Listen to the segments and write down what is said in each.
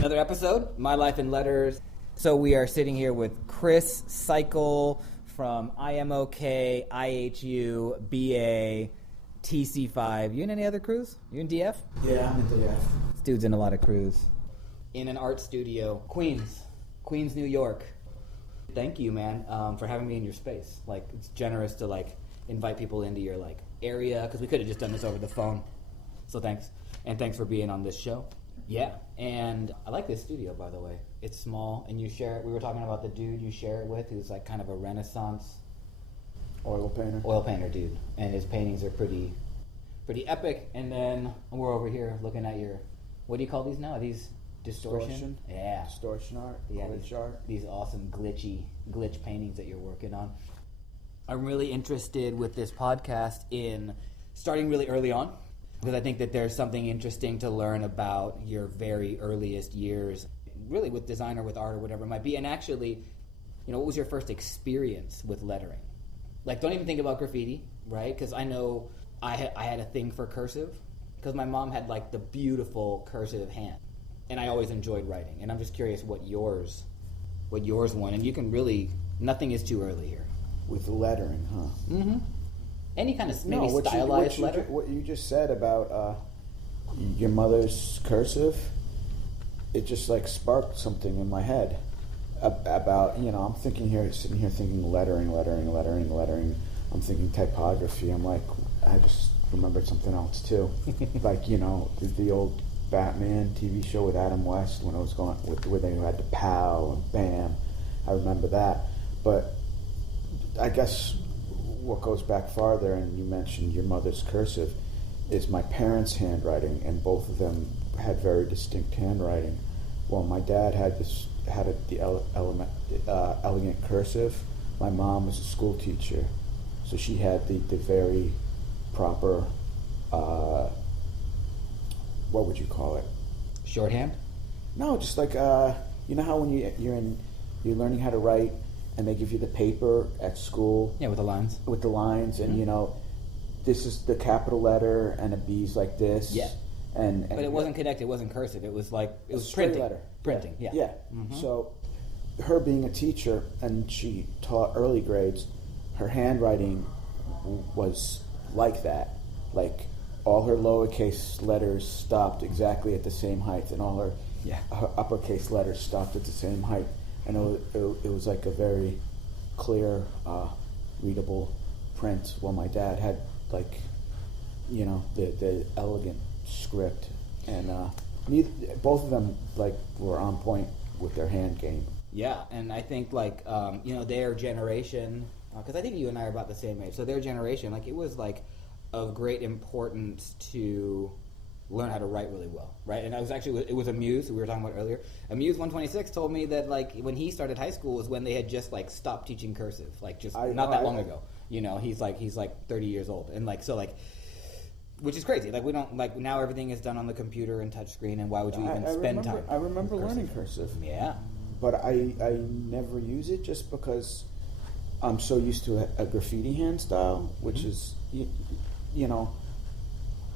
Another episode, My Life in Letters. So we are sitting here with Chris Cycle from IMOK, IHU, BA, TC5. You in any other crews? You in DF? Yeah, I'm in DF. This dude's in a lot of crews. In an art studio, Queens, New York. Thank you, man, for having me in your space. Like, it's generous to, like, invite people into your, like, area, because we could have just done this over the phone. So thanks. And thanks for being on this show. Yeah, and I like this studio, by the way. It's small, and you share it. We were talking about the dude you share it with, who's like kind of a Renaissance Oil painter dude, and his paintings are pretty epic. And then we're over here looking at your, what do you call these now? Are these distortion? Yeah, distortion art. Yeah, glitch art. These awesome glitch paintings that you're working on. I'm really interested with this podcast in starting really early on, because I think that there's something interesting to learn about your very earliest years, really with design or with art or whatever it might be. And actually, you know, what was your first experience with lettering? Like, don't even think about graffiti, right? Because I know I had a thing for cursive, because my mom had, like, the beautiful cursive hand. And I always enjoyed writing. And I'm just curious what yours won. And you can really, nothing is too early here. With lettering, huh? Mm-hmm. Any kind of stylized letter? What you just said about your mother's cursive, it just like sparked something in my head about, you know, I'm sitting here thinking lettering. I'm thinking typography. I'm like, I just remembered something else too. Like, you know, the old Batman TV show with Adam West when I was going with where they had the pow and bam. I remember that. But I guess what goes back farther, and you mentioned your mother's cursive, is my parents' handwriting, and both of them had very distinct handwriting. Well, my dad had the elegant cursive. My mom was a school teacher, so she had the very proper, what would you call it? Shorthand? No, just like you know how when you're learning how to write, and they give you the paper at school. Yeah, with the lines. With the lines, and you know, this is the capital letter, and a B's like this. Yeah. And but it wasn't connected. It wasn't cursive. It was like it was printing. letter. Printing. Yeah. Yeah. Mm-hmm. So, her being a teacher, and she taught early grades, her handwriting was like that. Like, all her lowercase letters stopped exactly at the same height, and all her uppercase letters stopped at the same height. And it was like a very clear, readable print. Well, my dad had, like, you know, the elegant script, and both of them, like, were on point with their hand game. Yeah, and I think, like, you know, their generation, because I think you and I are about the same age, so their generation, like, it was, like, of great importance to learn how to write really well, right? And it was Amuse, who we were talking about earlier. Amuse 126 told me that, like, when he started high school was when they had just, like, stopped teaching cursive, like, just not that long ago. You know, he's like 30 years old, and, like, so, like, which is crazy. Like, we don't, like, now everything is done on the computer and touchscreen, and why would you even spend time? I remember learning cursive. Yeah. But I never use it just because I'm so used to a graffiti hand style, which is, you know,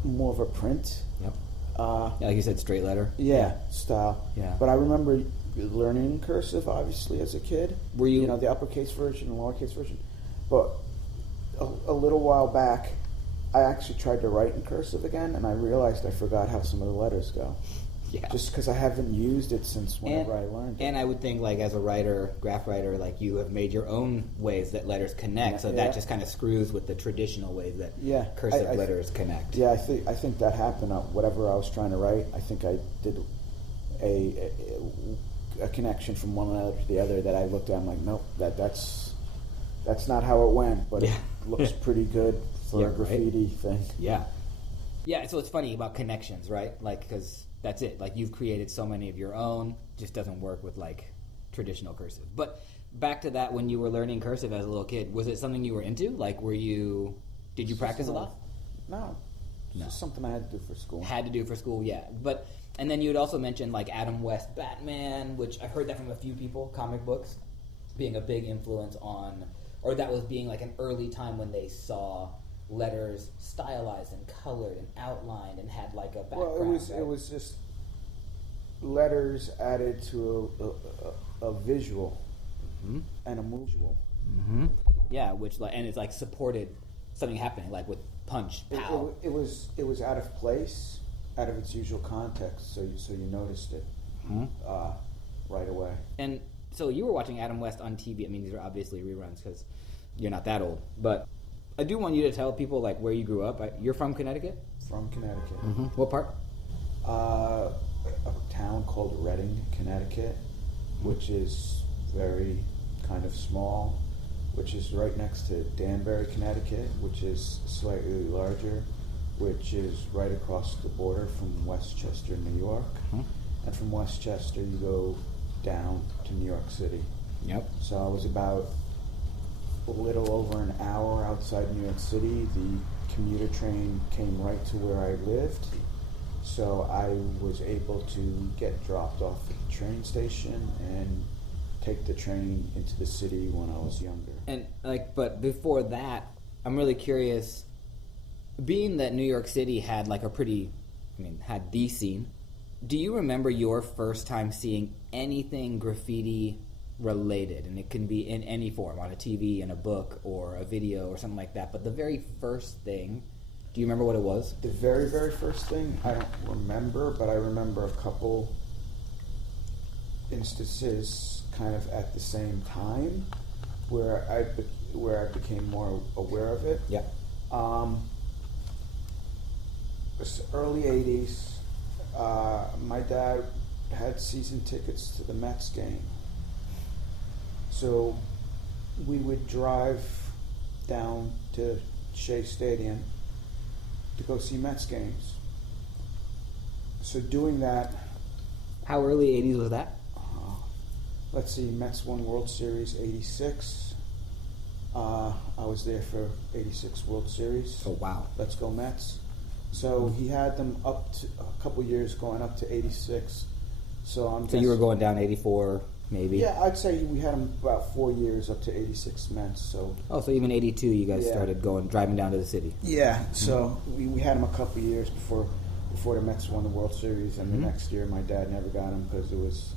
more of a print. Yep. Yeah, like you said, straight letter. Yeah, style. Yeah. But I remember learning cursive, obviously, as a kid. Were you? You know, the uppercase version and lowercase version. But a little while back, I actually tried to write in cursive again, and I realized I forgot how some of the letters go. Yeah. Just because I haven't used it since whenever I learned it. And I would think, like, as a writer, graph writer, like, you have made your own ways that letters connect, so that just kind of screws with the traditional ways that cursive letters connect. Yeah, I think that happened. Whatever I was trying to write, I think I did a connection from one letter to the other that I looked at. I'm like, nope, that's not how it went, but it looks pretty good for a graffiti thing. Yeah. Yeah, so it's funny about connections, right? Like, because that's it. Like, you've created so many of your own. Just doesn't work with, like, traditional cursive. But back to that, when you were learning cursive as a little kid, was it something you were into? Like, did you practice a lot? No. It's just something I had to do for school. Had to do for school, yeah. But, and then you had also mentioned, like, Adam West Batman, which I've heard that from a few people, comic books, being a big influence on, or that was being, like, an early time when they saw letters stylized and colored and outlined and had, like, a background. Well, it was just letters added to a visual and a visual. Mm-hmm. Yeah, which and it's like supported something happening, like with punch, pow. It was out of place, out of its usual context, so you noticed it right away. And so you were watching Adam West on TV. I mean, these are obviously reruns because you're not that old. But I do want you to tell people like where you grew up. You're from Connecticut? From Connecticut. Mm-hmm. What part? A town called Reading, Connecticut, which is very kind of small, which is right next to Danbury, Connecticut, which is slightly larger, which is right across the border from Westchester, New York. Mm-hmm. And from Westchester, you go down to New York City. Yep. So I was about a little over an hour outside New York City. The commuter train came right to where I lived. So I was able to get dropped off at the train station and take the train into the city when I was younger. And but before that, I'm really curious, being that New York City had had the scene, do you remember your first time seeing anything graffiti related? And it can be in any form, on a TV, in a book, or a video, or something like that. But the very first thing, do you remember what it was? The very, very first thing, I don't remember, but I remember a couple instances kind of at the same time where I became more aware of it. Yeah. It's early 80s. My dad had season tickets to the Mets game. So we would drive down to Shea Stadium to go see Mets games. So doing that... How early 80s was that? Let's see, Mets won World Series 86. I was there for 86 World Series. Oh, wow. Let's go Mets. So he had them up to a couple years going up to 86. So you were going down 84, maybe? Yeah, I'd say we had them about 4 years up to 86 Mets. So even 82 you guys started driving down to the city. Yeah, so we had them a couple years before the Mets won the World Series, and the next year my dad never got them because it was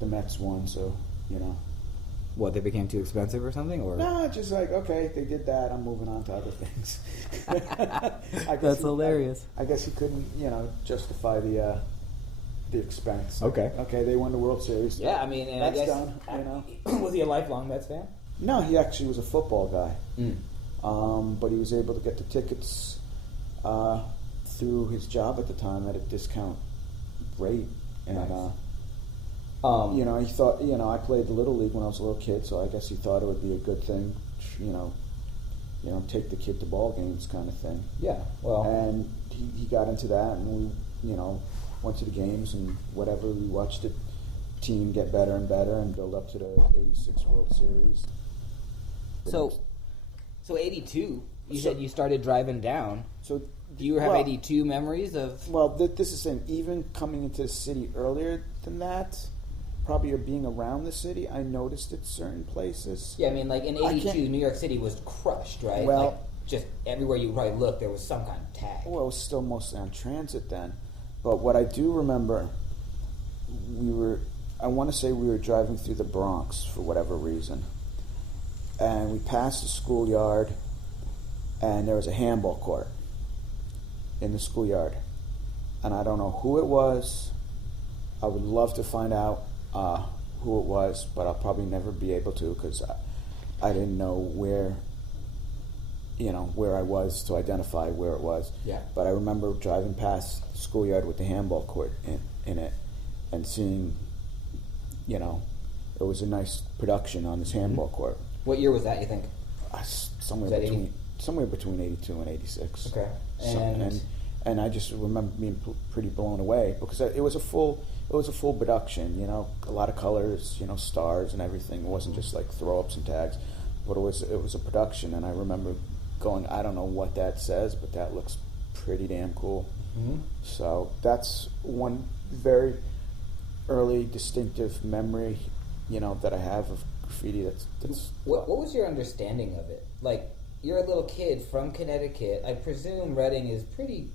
the Mets won, so, you know. What, they became too expensive or something? Or No, just like, okay, they did that, I'm moving on to other things. That's hilarious. I guess he couldn't, justify the expense. Okay. Okay, they won the World Series. Yeah, I mean, and that's I guess, done, Was he a lifelong Mets fan? No, he actually was a football guy. But he was able to get the tickets through his job at the time at a discount rate. And, nice. He thought, I played the Little League when I was a little kid, so I guess he thought it would be a good thing, take the kid to ball games kind of thing. Yeah, well. And he got into that, and we, went to the games and whatever. We watched the team get better and better and build up to the 86 World Series. So 82, you said you started driving down. So do you have 82 memories of? Well, this is saying even coming into the city earlier than that, probably or being around the city, I noticed it certain places. Yeah, I mean, like in 82, New York City was crushed, right? Well, like just everywhere you probably looked, there was some kind of tag. Well, it was still mostly on transit then. But what I do remember, I want to say we were driving through the Bronx for whatever reason. And we passed the schoolyard, and there was a handball court in the schoolyard. And I don't know who it was. I would love to find out who it was, but I'll probably never be able to because I didn't know where I was to identify where it was. Yeah. But I remember driving past the schoolyard with the handball court in it and seeing, it was a nice production on this handball court. What year was that, you think? Somewhere between 82 and 86. Okay. And I just remember being pretty blown away because it was a full production, a lot of colors, stars and everything. It wasn't just like throw ups and tags, but it was a production. And I remember going, I don't know what that says, but that looks pretty damn cool. Mm-hmm. So that's one very early distinctive memory, that I have of graffiti. That's what was your understanding of it? Like, you're a little kid from Connecticut. I presume Reading is pretty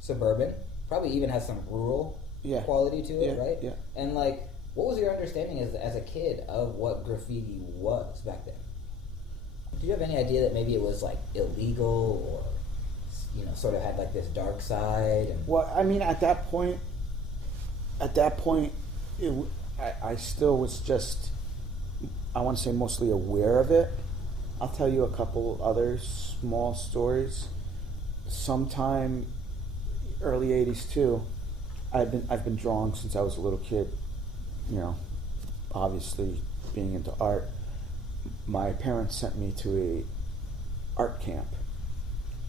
suburban. Probably even has some rural quality to it, right? Yeah. And like, what was your understanding as a kid of what graffiti was back then? Do you have any idea that maybe it was like illegal or, you know, sort of had like this dark side? And Well, I mean, at that point, I still was just, I want to say mostly aware of it. I'll tell you a couple other small stories. Sometime early '80s too. I've been drawing since I was a little kid. You know, obviously being into art. My parents sent me to a art camp,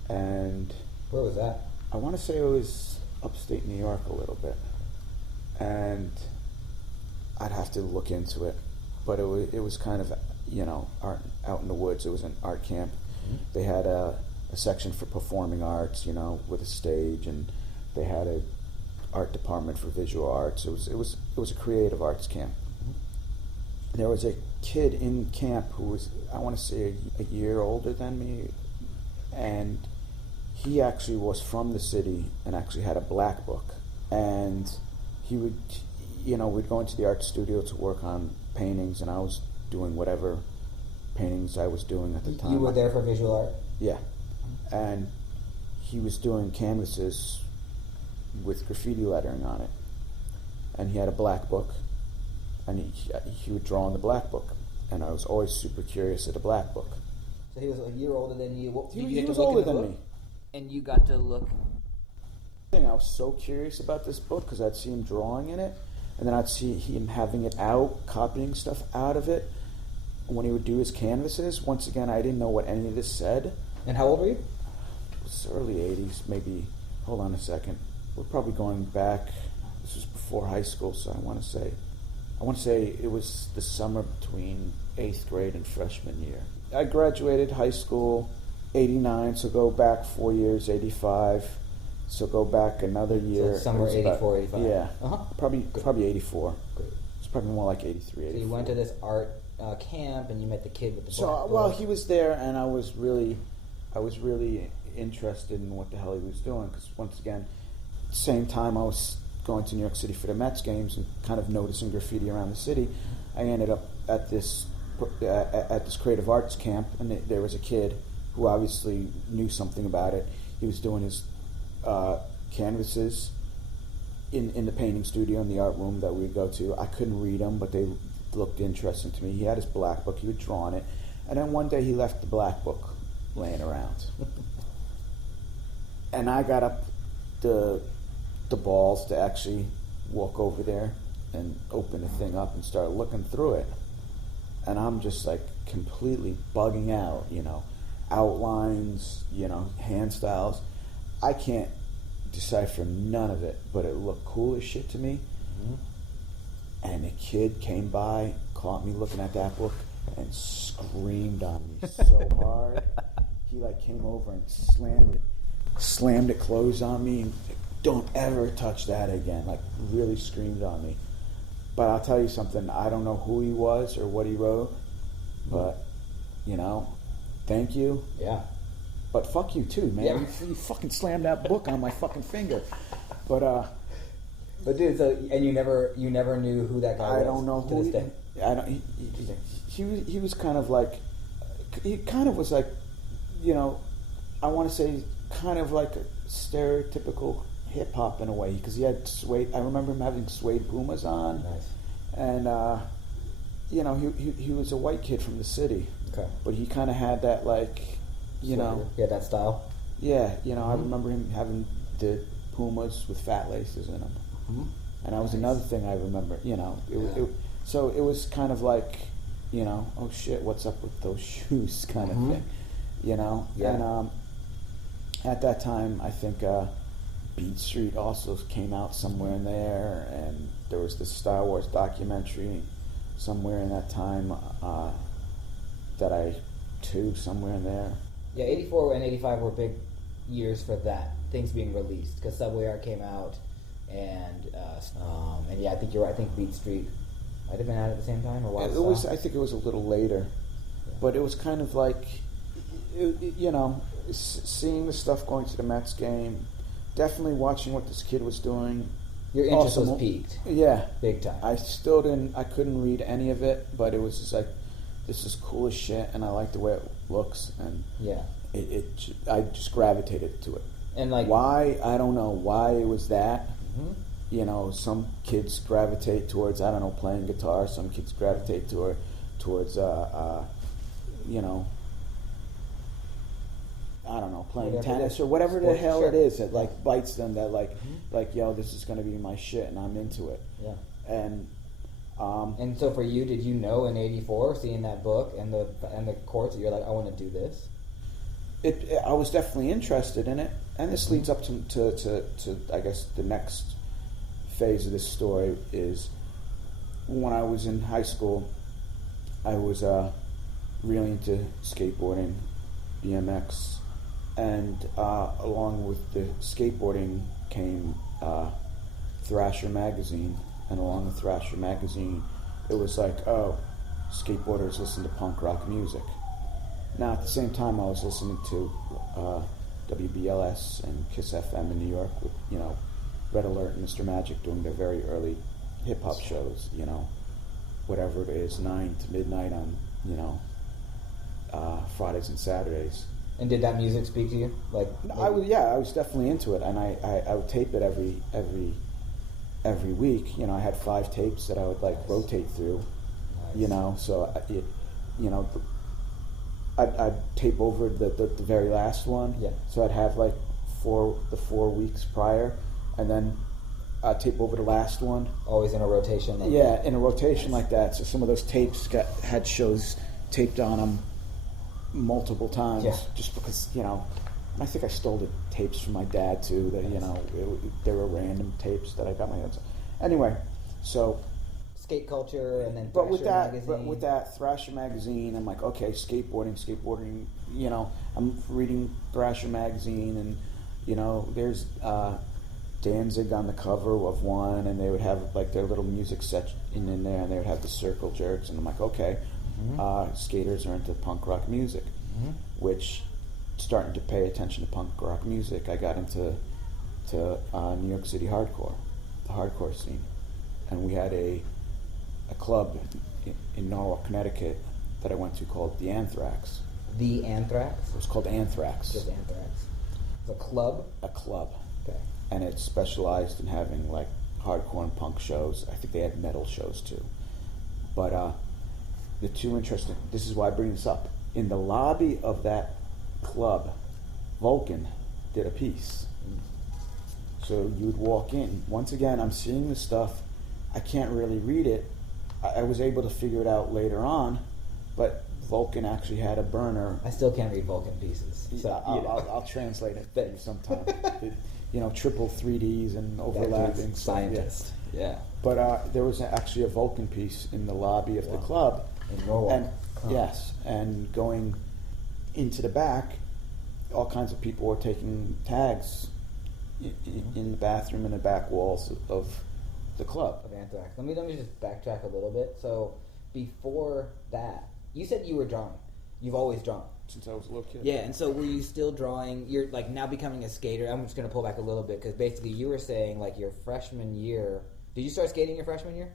and where was that? I want to say it was upstate New York a little bit, and I'd have to look into it, but it was kind of, you know, art out in the woods. It was an art camp. Mm-hmm. They had a section for performing arts, you know, with a stage, and they had a art department for visual arts. It was a creative arts camp. Mm-hmm. There was a kid in camp who was, I want to say, a year older than me, and he actually was from the city and actually had a black book, and he would, you know, we'd go into the art studio to work on paintings, and I was doing whatever paintings I was doing at the time. You were there for visual art? Yeah. And he was doing canvases with graffiti lettering on it, and he had a black book, and he would draw in the black book, and I was always super curious at the black book. So he was a year older than you. He was older than me. And you got to look. I was so curious about this book because I'd see him drawing in it, and then I'd see him having it out, copying stuff out of it. When he would do his canvases, once again, I didn't know what any of this said. And how old were you? It was early 80s, maybe. Hold on a second. We're probably going back. This was before high school, so I want to say it was the summer between 8th grade and freshman year. I graduated high school 89, so go back 4 years, 85. So go back another year. So summer 84, 85. Yeah. Uh-huh. Probably 84. Great. It's probably more like 83, 84. So you went to this art camp and you met the kid with the black book. Well, he was there, and I was really interested in what the hell he was doing, because once again, same time I was going to New York City for the Mets games and kind of noticing graffiti around the city. I ended up at this creative arts camp, and there was a kid who obviously knew something about it. He was doing his canvases in the painting studio in the art room that we'd go to. I couldn't read them, but they looked interesting to me. He had his black book. He would draw on it, and then one day he left the black book laying around, and I got up the balls to actually walk over there and open the thing up and start looking through it, and I'm just like completely bugging out, you know, outlines, you know, hand styles. I can't decipher none of it, but it looked cool as shit to me. Mm-hmm. And a kid came by, caught me looking at that book, and screamed on me so hard. He like came over and slammed it closed on me. And, don't ever touch that again. Like, really screamed on me. But I'll tell you something. I don't know who he was or what he wrote, but you know, thank you. Yeah. But fuck you too, man. Yeah. You fucking slammed that book on my fucking finger. But dude, so and you never knew who that guy was. I don't know who. He was kind of like, he kind of was like, you know, I want to say kind of like a stereotypical hip hop in a way, because he had suede. I remember him having suede Pumas on. Nice. And you know, he was a white kid from the city. Okay. But he kind of had that, like, you know. He had that style. Yeah, you know, mm-hmm. I remember him having the Pumas with fat laces in them. Mm-hmm. And that was another thing I remember, you know. So it was kind of like, you know, oh shit, what's up with those shoes kind of thing, you know. Yeah. And at that time, I think Beat Street also came out somewhere in there, and there was this Star Wars documentary somewhere in that time somewhere in there. Yeah, 84 and 85 were big years for that, things being released, because Subway Art came out, and yeah, I think you're right. I think Beat Street might have been out at the same time, or Wild Style. It was. I think it was a little later, yeah. But it was kind of like, you know, seeing the stuff going to the Mets game, definitely watching what this kid was doing, Your interest awesome. was peaked. Yeah. Big time. I couldn't read any of it, but it was just like, this is cool as shit, and I like the way it looks, and Yeah. I just gravitated to it. And like, why? I don't know why it was that. Mhm. You know, some kids gravitate towards, I don't know, playing guitar. Some kids gravitate towards you know, I don't know, playing Whatever tennis it is. or whatever the Sport, hell sure. it is that like bites them. That like, yo, this is gonna be my shit, and I'm into it. Yeah. And so for you, did you know in '84, seeing that book and the course, that you're like, I want to do this? I was definitely interested in it, and this leads up to I guess the next phase of this story is when I was in high school. I was really into skateboarding, BMX, and along with the skateboarding came Thrasher magazine, and along with Thrasher magazine, it was like, oh, skateboarders listen to punk rock music. Now, at the same time, I was listening to WBLS and Kiss FM in New York with, you know, Red Alert and Mr. Magic doing their very early hip-hop shows, you know, whatever it is, 9 to midnight on, you know, Fridays and Saturdays. And did that music speak to you? Like, I was definitely into it, and I would tape it every week. You know, I had 5 tapes that I would like rotate through. Nice. You know, so I'd tape over the very last one. Yeah. So I'd have like 4 weeks prior, and then I'd tape over the last one. Always in a rotation. Like Yeah, that. in a rotation like that. So some of those tapes had shows taped on them multiple times. Yeah. Just because, you know, I think I stole the tapes from my dad too. That, you know, they were random tapes that I got my hands on. Anyway, so. Skate culture, and then But Thrasher with that Thrasher magazine, I'm like, okay, skateboarding. You know, I'm reading Thrasher magazine, and you know, there's Danzig on the cover of one, and they would have like their little music section in there, and they would have the circle jerks, and I'm like, okay, skaters are into punk rock music, which starting to pay attention to punk rock music, I got into New York City hardcore, the hardcore scene, and we had a club in Norwalk, Connecticut that I went to called the Anthrax. The Anthrax? It was called Anthrax. Just Anthrax. The club? A club. Okay. And it specialized in having like hardcore and punk shows. I think they had metal shows too. But the two interesting, this is why I bring this up. In the lobby of that club, Vulcan did a piece. So you would walk in. Once again, I'm seeing the stuff. I can't really read it. I was able to figure it out later on, but Vulcan actually had a burner. I still can't read Vulcan pieces. So, I'll translate it for you sometime. You know, triple 3Ds and overlapping. Scientist. Yeah. But there was actually a Vulcan piece in the lobby of the club. In Norwalk. And, yes, and going into the back, all kinds of people were taking tags in the bathroom and the back walls of the club. Of Anthrax. Let me just backtrack a little bit. So before that, you said you were drawing. You've always drawn. Since I was a little kid. Yeah, and so were you still drawing? You're like now becoming a skater. I'm just going to pull back a little bit because basically you were saying like your freshman year. Did you start skating your freshman year?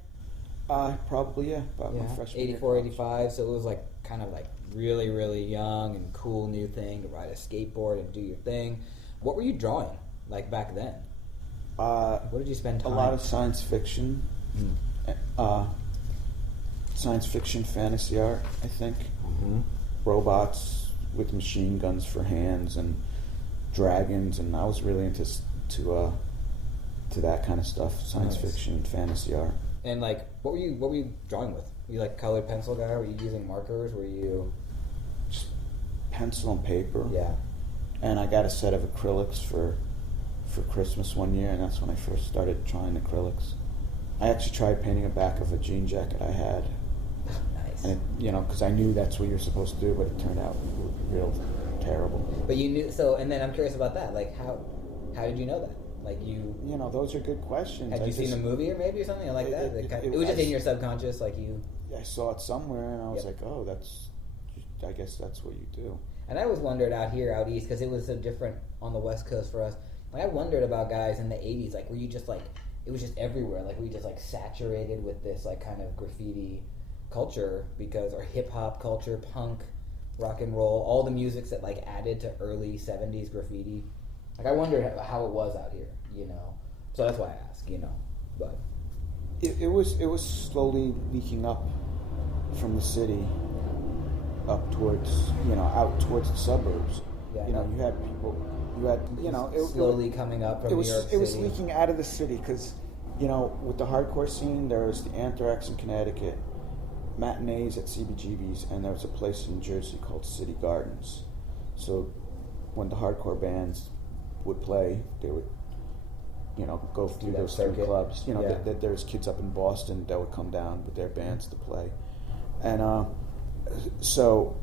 Probably, yeah. About my freshman 84, year. 85. So it was like kind of like really, really young and cool new thing to ride a skateboard and do your thing. What were you drawing like back then? What did you spend time? A lot of science fiction. Science fiction fantasy art, I think. Robots with machine guns for hands and dragons, and I was really into that kind of stuff. Science fiction, fantasy art. And like, what were you drawing with? Were you like colored pencil guy? Were you using markers? Were you just pencil and paper? Yeah. And I got a set of acrylics for Christmas one year, and that's when I first started trying acrylics. I actually tried painting the back of a jean jacket I had. Nice. And because I knew that's what you're supposed to do, but it turned out real terrible. But you knew, so, and then I'm curious about that. Like, how did you know that? Like those are good questions. Had you seen a movie or maybe or something like that? It was just in your subconscious, like you. I saw it somewhere, and I was like, oh, I guess that's what you do. And I always wondered out east, because it was so different on the West Coast for us. Like, I wondered about guys in the 80s. Like, were you just like, it was just everywhere. Like we just like saturated with this like kind of graffiti culture because our hip hop culture, punk, rock and roll, all the musics that like added to early 70s graffiti. Like I wondered how it was out here, you know. So that's why I ask, you know. But it was slowly leaking up from the city up towards, you know, out towards the suburbs. Yeah, you know, you had people, you had, you know, it slowly coming up from New York City. It was leaking out of the city because, you know, with the hardcore scene, there was the Anthrax in Connecticut, matinees at CBGB's, and there was a place in Jersey called City Gardens. So when the hardcore bands would play, they would, you know, go through those three clubs. You know, there was kids up in Boston that would come down with their bands to play. And so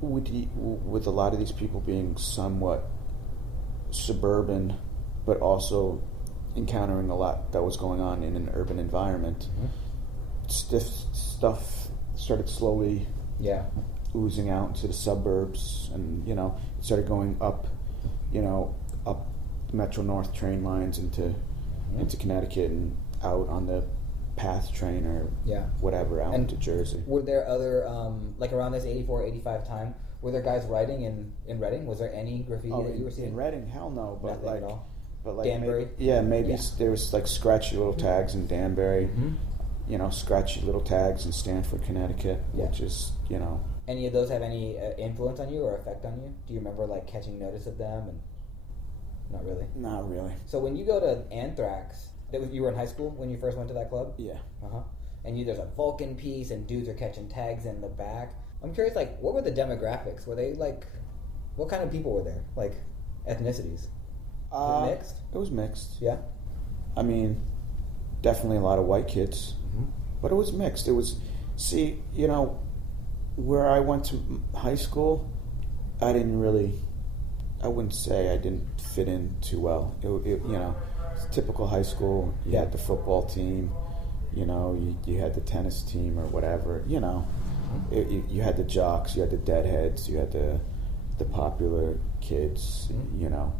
with a lot of these people being somewhat suburban, but also encountering a lot that was going on in an urban environment, stuff started slowly oozing out into the suburbs, and you know, it started going up, you know, up Metro North train lines into Connecticut and out on the PATH train or whatever out into Jersey. Were there other like around this 84, 85 time? Were there guys writing in Reading? Was there any graffiti that you were seeing? In Reading, hell no. But nothing like, at all. But like Danbury. Maybe there was like scratchy little tags in Danbury. You know, scratchy little tags in Stamford, Connecticut, which is, you know. Any of those have any influence on you or effect on you? Do you remember like catching notice of them? And not really. Not really. So when you go to Anthrax, you were in high school when you first went to that club? Yeah. And there's a Vulcan piece, and dudes are catching tags in the back. I'm curious, like, what were the demographics? Were they like, what kind of people were there? Like, ethnicities? Was it mixed? It was mixed. Yeah. I mean, definitely a lot of white kids, but it was mixed. It was, see, you know, where I went to high school, I wouldn't say I didn't fit in too well. You know, it's typical high school. You had the football team, you know, you had the tennis team or whatever, you know. You had the jocks, you had the deadheads, you had the popular kids, you know,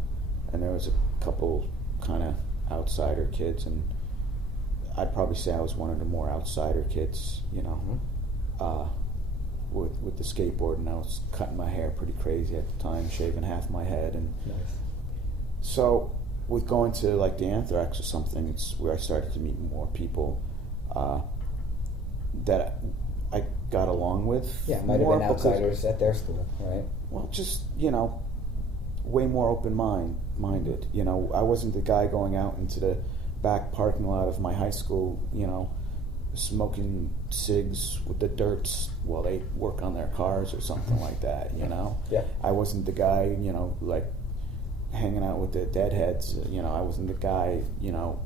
and there was a couple kind of outsider kids, and I'd probably say I was one of the more outsider kids, you know, with the skateboarding. I was cutting my hair pretty crazy at the time, shaving half my head, and so with going to like the Anthrax or something, it's where I started to meet more people that I got along with. Yeah, might have been outsiders at their school, right? Well, just, you know, way more open-minded. You know, I wasn't the guy going out into the back parking lot of my high school, you know, smoking cigs with the dirts while they work on their cars or something like that, you know? Yeah. I wasn't the guy, you know, like hanging out with the deadheads. You know, I wasn't the guy, you know,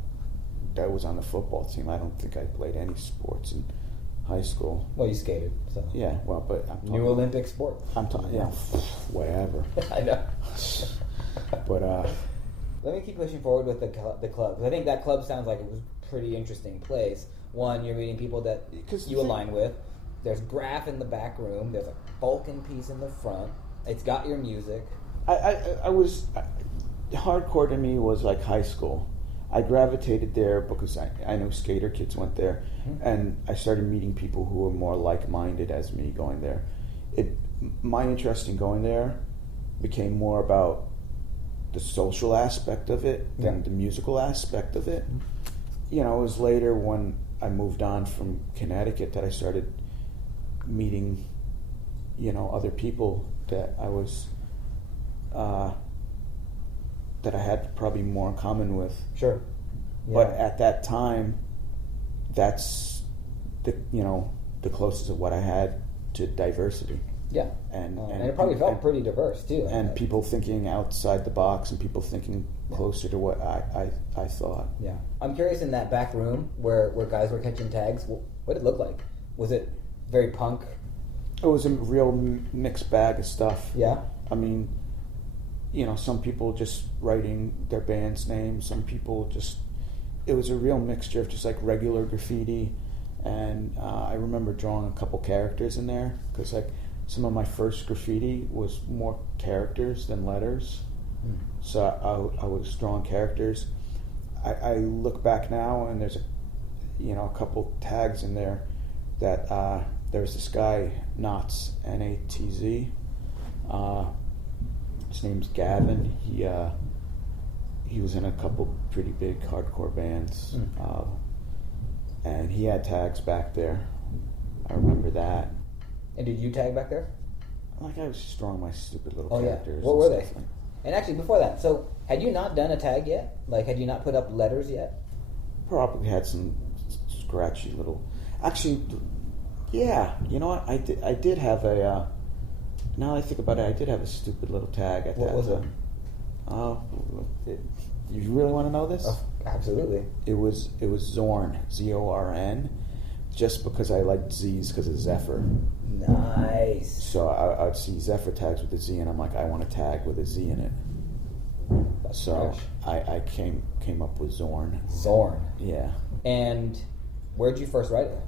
that was on the football team. I don't think I played any sports in high school. Well, you skated, so. Yeah, well, but I'm talking, new Olympic sport. I'm talking, yeah, whatever. I know. But let me keep pushing forward with the club, because I think that club sounds like it was a pretty interesting place. One, you're meeting people that you align with. There's graph in the back room. There's a Vulcan piece in the front. It's got your music. Hardcore to me was like high school. I gravitated there because I know skater kids went there, and I started meeting people who were more like-minded as me going there. My interest in going there became more about the social aspect of it than the musical aspect of it. You know, it was later when I moved on from Connecticut that I started meeting, you know, other people that I was that I had probably more in common with. Sure. Yeah. But at that time, that's the closest of what I had to diversity. Yeah. And it probably felt pretty diverse too. And people thinking outside the box, and people thinking closer to what I thought. Yeah. I'm curious, in that back room where guys were catching tags, what did it look like? Was it very punk? It was a real mixed bag of stuff. Yeah. I mean, you know, some people just writing their band's name, some people just, it was a real mixture of just like regular graffiti, and I remember drawing a couple characters in there, because like some of my first graffiti was more characters than letters. So I was drawing characters. I look back now and there's a couple tags in there that there's this guy Natz, Natz. His name's Gavin. He was in a couple pretty big hardcore bands, and he had tags back there. I remember that. And did you tag back there? Like I was just drawing my stupid little characters. Yeah. What were they? And actually, before that, so had you not done a tag yet? Like, had you not put up letters yet? Probably had some scratchy little. Actually, yeah. You know what? I did have a. Now I think about it, I did have a stupid little tag at that. What was it? You really want to know this? Oh, absolutely. It was Zorn, Zorn, just because I liked Z's because of Zephyr. Nice. So I would see Zephyr tags with a Z, and I'm like, I want a tag with a Z in it. That's so fresh. I came up with Zorn. Zorn. Yeah. And where'd you first write it?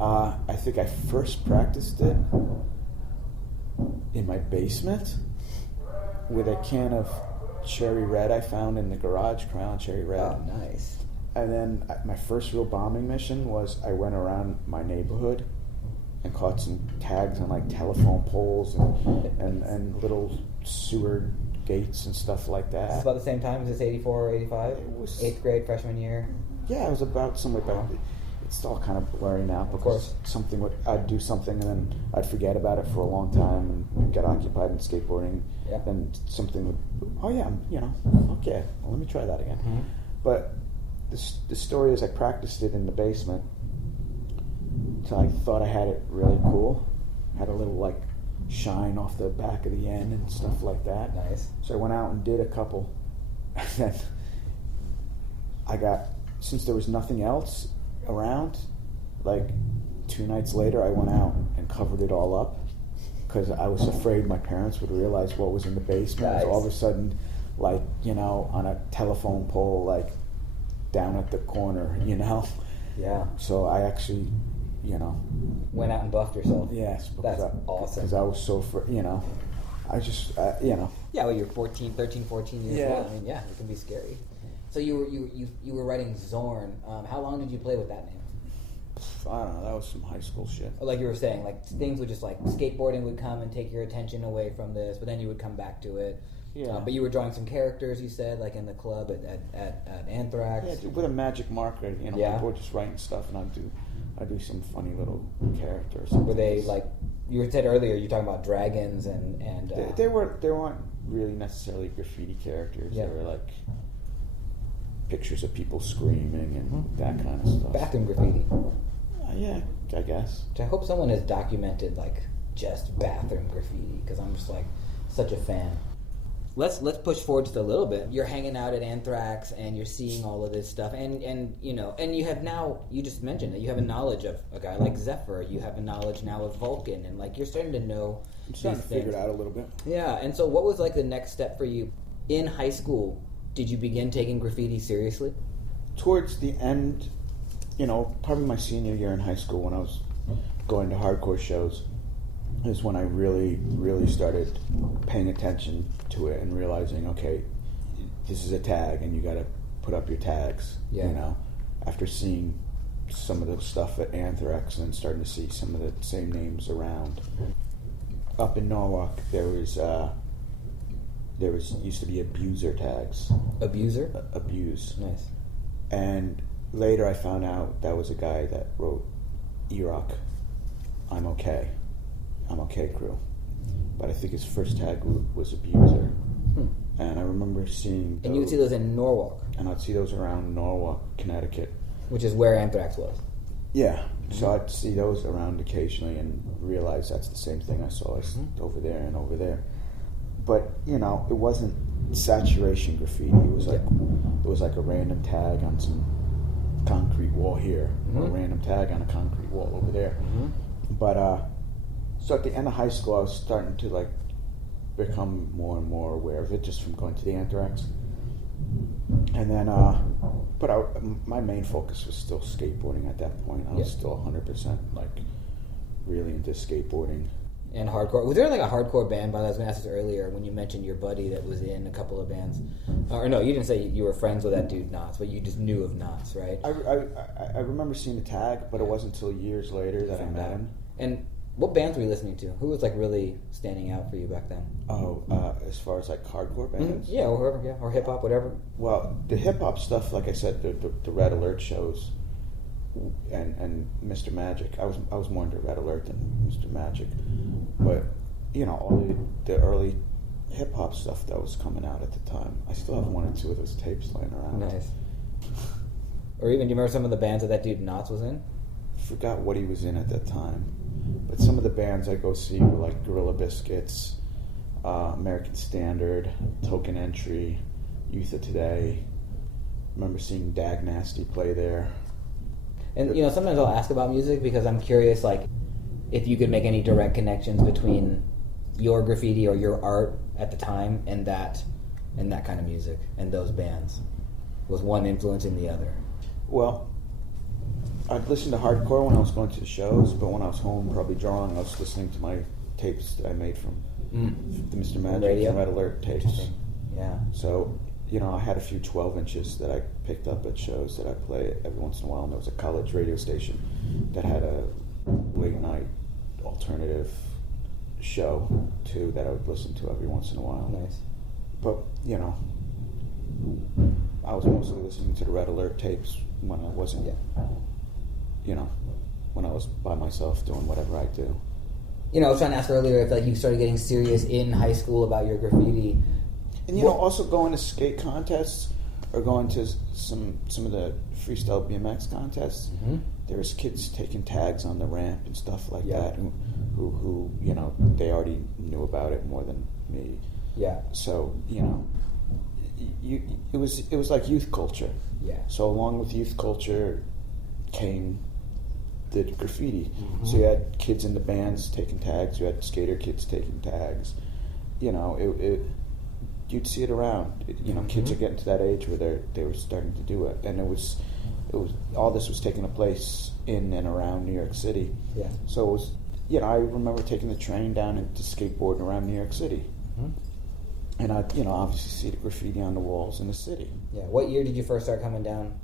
I think I first practiced it in my basement with a can of cherry red I found in the garage, Crown Cherry Red. Oh, nice. And then my first real bombing mission was I went around my neighborhood and caught some tags on like telephone poles and little sewer gates and stuff like that. Is this about the same time? Is this 84 or 85? It was 8th grade, freshman year? Yeah, it was about somewhere back. It's all kind of blurry now because I'd do something and then I'd forget about it for a long time and get occupied in skateboarding. Yeah. Then something would, okay, well, let me try that again. Mm-hmm. But the story is I practiced it in the basement till I thought I had it really cool. Had a little like shine off the back of the end and stuff like that. Nice. So I went out and did a couple. And then since there was nothing else around, like 2 nights later I went out and covered it all up because I was afraid my parents would realize what was in the basement. Nice. All of a sudden, like, on a telephone pole, like down at the corner, Yeah. So I actually, Went out and buffed yourself. yes, because That's awesome. Because I was so, I just, Yeah, well, you're 13, 14 years Yeah. old. I mean, yeah, it can be scary. So you were writing Zorn. How long did you play with that name? I don't know, that was some high school shit. Like you were saying, like things would just like skateboarding would come and take your attention away from this, but then you would come back to it. Yeah. But you were drawing some characters, you said, like in the club at Anthrax. Yeah, with a magic marker, Yeah. people were just writing stuff, and I do some funny little characters. Were they like you said earlier? You're talking about dragons and They weren't really necessarily graffiti characters. Yeah. They were like pictures of people screaming and that kind of stuff. bathroom graffiti. Yeah, I guess. Which I hope someone has documented like just bathroom graffiti because I'm just like such a fan. Let's push forward just a little bit. You're hanging out at Anthrax and you're seeing all of this stuff, and you have now. You just mentioned that you have a knowledge of a guy like Zephyr. You have a knowledge now of Vulcan, and like you're starting to know. I'm starting to figure it out a little bit. Yeah, and so what was like the next step for you in high school? Did you begin taking graffiti seriously? Towards the end, probably my senior year in high school when I was going to hardcore shows, is when I really, really started paying attention to it and realizing, okay, this is a tag and you got to put up your tags. Yeah. After seeing some of the stuff at Anthrax and starting to see some of the same names around. Up in Norwalk, there used to be abuser tags. Abuser? Abuse. Nice. And later I found out that was a guy that wrote E-Rock, I'm okay crew. But I think his first tag was abuser. And I remember seeing those. And you would see those in Norwalk? And I'd see those around Norwalk, Connecticut. Which is where Anthrax was? Yeah. Mm-hmm. So I'd see those around occasionally and realize that's the same thing I saw over there and over there. But, it wasn't saturation graffiti. It was like a random tag on some concrete wall here, or a random tag on a concrete wall over there. But so at the end of high school, I was starting to like become more and more aware of it just from going to the Anthrax. And then, my main focus was still skateboarding at that point. I was still 100% like really into skateboarding. and hardcore. Was there like a hardcore band? By the way, I was going to ask this earlier when you mentioned your buddy that was in a couple of bands. Or no, you didn't say you were friends with that dude Knots, but you just knew of Knots, right? I remember seeing the tag, but it wasn't until years later that I met him. And what bands were you listening to? Who was like really standing out for you back then? As far as like hardcore bands? Mm-hmm. Yeah, or whoever, yeah, or hip hop, whatever. Well, the hip hop stuff, like I said, the Red Alert shows, and Mr. Magic. I was more into Red Alert than Mr. Magic, but you know, all the early hip hop stuff that was coming out at the time. I still have one or two of those tapes laying around. Nice. Or even, do you remember some of the bands that dude Knots was in? I forgot what he was in at that time, but some of the bands I go see were like Gorilla Biscuits, American Standard, Token Entry, Youth of Today. I remember seeing Dag Nasty play there. And you know, sometimes I'll ask about music because I'm curious, like, if you could make any direct connections between your graffiti or your art at the time and that kind of music and those bands. Was one influencing the other? Well, I'd listen to hardcore when I was going to the shows, but when I was home, probably drawing, I was listening to my tapes that I made from the Mr. Magic and Red Alert tapes. Yeah. So, you know, I had a few 12 inches that I picked up at shows that I play every once in a while, and there was a college radio station that had a late night alternative show too that I would listen to every once in a while. Nice. But, you know, I was mostly listening to the Red Alert tapes when I wasn't, you know, when I was by myself doing whatever I do. You know, I was trying to ask earlier if like you started getting serious in high school about your graffiti. And you know, also going to skate contests or going to some of the freestyle BMX contests, there was kids taking tags on the ramp and stuff like that who you know, they already knew about it more than me. Yeah. So, you know, it was like youth culture. Yeah. So along with youth culture came the graffiti. So you had kids in the bands taking tags, you had skater kids taking tags. You know, you'd see it around. You know, kids are getting to that age where they were starting to do it, and it was all this was taking place in and around New York City. Yeah. So it was, you know, I remember taking the train down and to skateboarding around New York City, and I, you know, obviously see the graffiti on the walls in the city. Yeah. What year did you first start coming down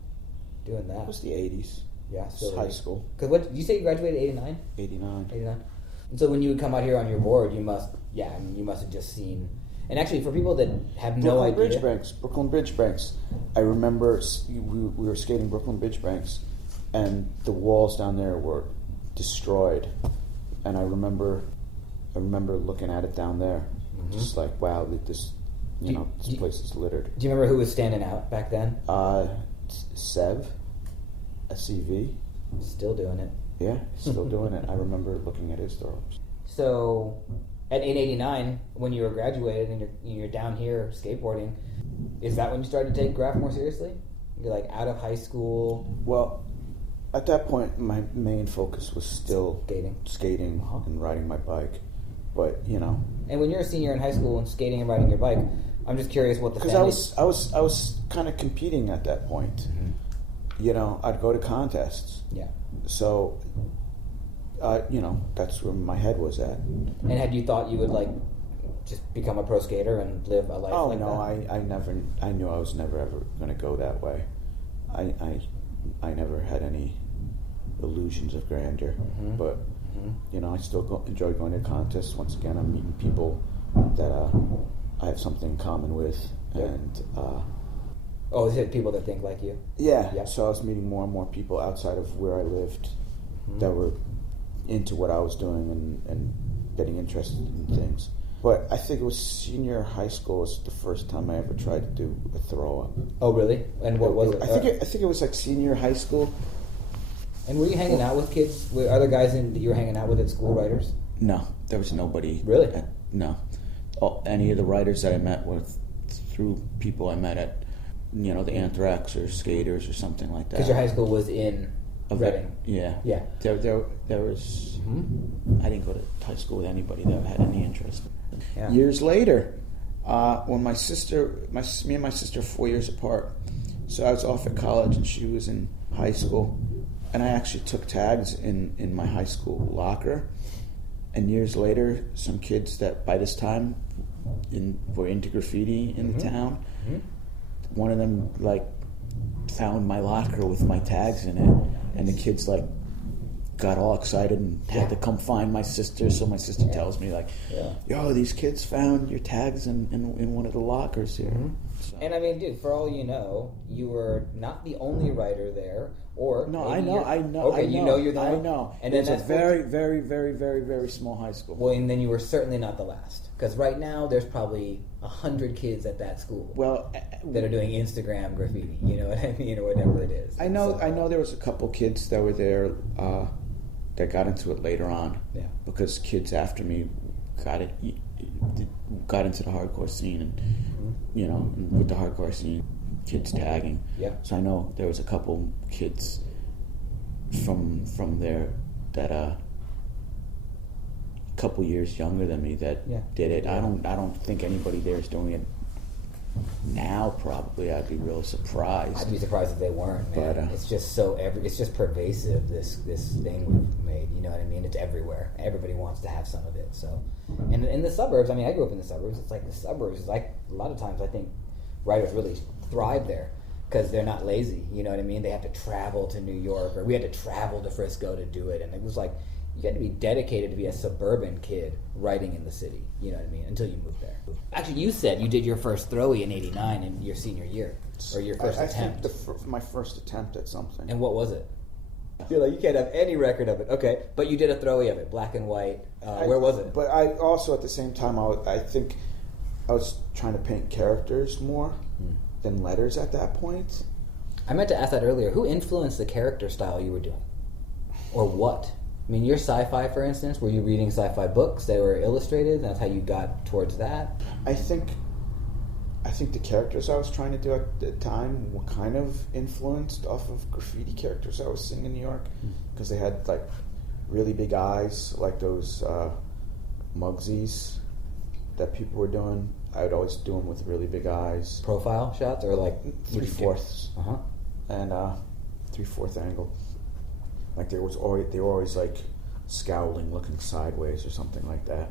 doing that? It was the 80s. Yeah, still high school. Because what you say you graduated 89? 89. 89. And so when you would come out here on your board, you must have just seen. And actually, for people that have no idea, Brooklyn Bridge Banks. I remember we were skating Brooklyn Bridge Banks, and the walls down there were destroyed. And I remember looking at it down there, just like, wow, this place is littered. Do you remember who was standing out back then? Sev, SCV. Still doing it. Yeah, still doing it. I remember looking at his drawings. So, in '89, when you were graduated and you're down here skateboarding, is that when you started to take graph more seriously? You're like out of high school. Well, at that point, my main focus was still skating and riding my bike. But you know. And when you're a senior in high school and skating and riding your bike, I'm just curious what the because I was kind of competing at that point. You know, I'd go to contests. Yeah. So, you know, that's where my head was at. And had you thought you would like just become a pro skater and live a life like that? Oh no, I knew I was never ever going to go that way. I never had any illusions of grandeur, but you know, I still enjoy going to contests. Once again, I'm meeting people that I have something in common with, and is it people that think like you? Yeah. So I was meeting more and more people outside of where I lived that were into what I was doing and getting interested in things. But I think it was senior high school was the first time I ever tried to do a throw up. Oh, really? And what was it? I think it was like senior high school. And were you hanging out with kids? Were other guys that you were hanging out with at school writers? No, there was nobody. Really? No. Any of the writers that I met were through people I met at, you know, the Anthrax or Skaters or something like that. Because your high school was in Reading. Yeah. Yeah. There was. I didn't go to high school with anybody that had any interest. Yeah. Years later, when me and my sister are 4 years apart, so I was off at college and she was in high school, and I actually took tags in my high school locker, And years later, some kids that by this time were into graffiti in the town, one of them like found my locker with my tags in it, and the kids like got all excited and had to come find my sister. So my sister tells me like, "Yo, these kids found your tags in one of the lockers here." So. And I mean, dude, for all you know, you were not the only writer there. Or no, I know. Okay, I know, you know you're the one. I know. And it was then a very, very, very, very, very small high school. Well, and then you were certainly not the last, because right now there's probably 100 kids at that school. Well, that are doing Instagram graffiti. You know what I mean, or whatever it is. I know. I know there was a couple kids that were there that got into it later on. Yeah. Because kids after me got into the hardcore scene, and you know, with the hardcore scene. Kids tagging. Yeah. So I know there was a couple kids from there that a couple years younger than me that did it. I don't think anybody there is doing it now. Probably I'd be real surprised. I'd be surprised if they weren't, man. But, it's just it's just pervasive. This thing we've made. You know what I mean? It's everywhere. Everybody wants to have some of it. So, and in the suburbs. I mean, I grew up in the suburbs. It's like the suburbs. Is like a lot of times I think writers really thrive there because they're not lazy. You know what I mean? They have to travel to New York, or we had to travel to Frisco to do it, and it was like you had to be dedicated to be a suburban kid writing in the city. You know what I mean? Until you moved there. Actually, you said you did your first throwy in '89 in your senior year, or your first attempt. I think my first attempt at something. And what was it? You're like, you can't have any record of it. Okay, but you did a throwy of it, black and white. Where was it? But I also, at the same time, I think I was trying to paint characters more than letters at that point. I meant to ask that earlier. Who influenced the character style you were doing? Or what? I mean, your sci-fi, for instance, were you reading sci-fi books that were illustrated? That's how you got towards that? I think the characters I was trying to do at the time were kind of influenced off of graffiti characters I was seeing in New York, because they had like really big eyes, like those Mugsies that people were doing. I would always do them with really big eyes. Profile shots or like 3/4, and 3/4 angle. Like they were always like scowling, looking sideways or something like that.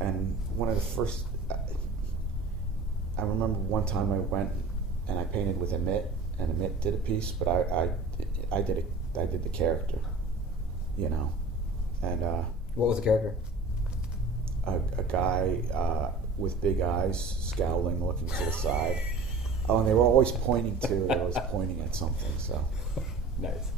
And one of the first, I remember one time I went and I painted with Amit, and Amit did a piece, but I did the character, you know, and what was the character? A guy with big eyes, scowling, looking to the side. Oh, and they were always pointing too. They were always pointing at something. So nice.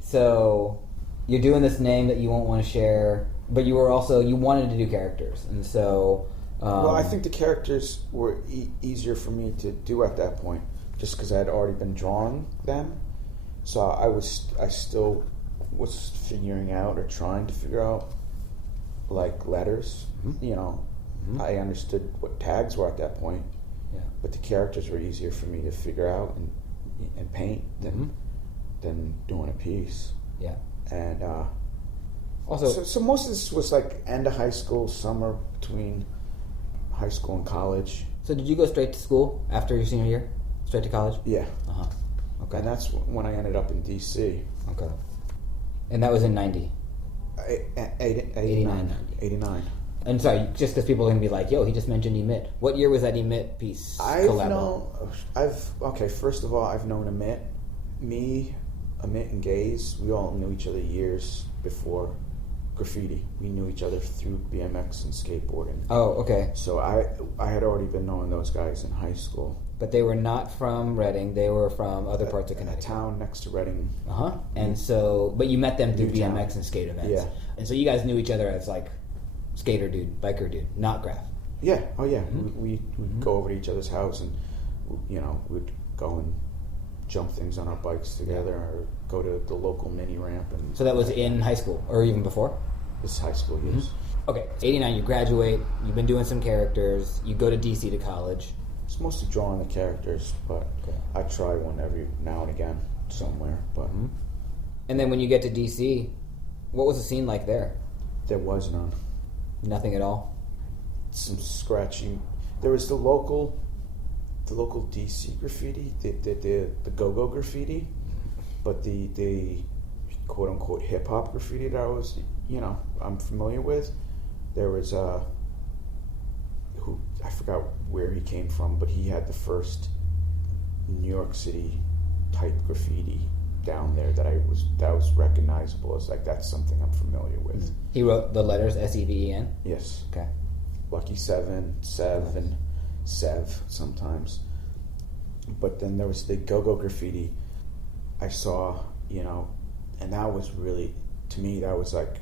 So you're doing this name that you won't want to share, but you wanted to do characters, and so. Well, I think the characters were easier for me to do at that point, just because I had already been drawing them. So I still was figuring out or trying to figure out like letters. You know, I understood what tags were at that point, but the characters were easier for me to figure out and paint than doing a piece. Yeah, and also, so most of this was like end of high school, summer between high school and college. So did you go straight to school after your senior year? Straight to college? Yeah. Okay. And that's when I ended up in D.C. Okay. And that was in 90? 89. And sorry, just because people are going to be like, yo, he just mentioned Emit. What year was that Emit piece? First of all, I've known Amit. Me, Amit, and Gaze, we all knew each other years before graffiti. We knew each other through BMX and skateboarding. Oh, okay. So I had already been knowing those guys in high school. But they were not from Reading. They were from other parts of Connecticut. A town next to Reading. And so, but you met them through BMX and skate events. Yeah. And so you guys knew each other as like skater dude, biker dude, not graph. Yeah. Oh yeah. We'd go over to each other's house and, you know, we'd go and jump things on our bikes together, or go to the local mini ramp. And so that was in high school, or even before? This is high school, yes. Okay, 89, you graduate, you've been doing some characters, you go to DC to college. It's mostly drawing the characters, but I try one every now and again somewhere. But And then when you get to DC, what was the scene like there? There was none. Nothing at all? Some scratching. There was the local DC graffiti, the go-go graffiti, but the quote unquote hip hop graffiti that I was, I'm familiar with. There was who I forgot where he came from, but he had the first New York City type graffiti down there that was recognizable as like that's something I'm familiar with. He wrote the letters SEVEN? Yes. Okay. Lucky Seven, Sev, and Sev sometimes. But then there was the go-go graffiti I saw, and that was really, to me, that was like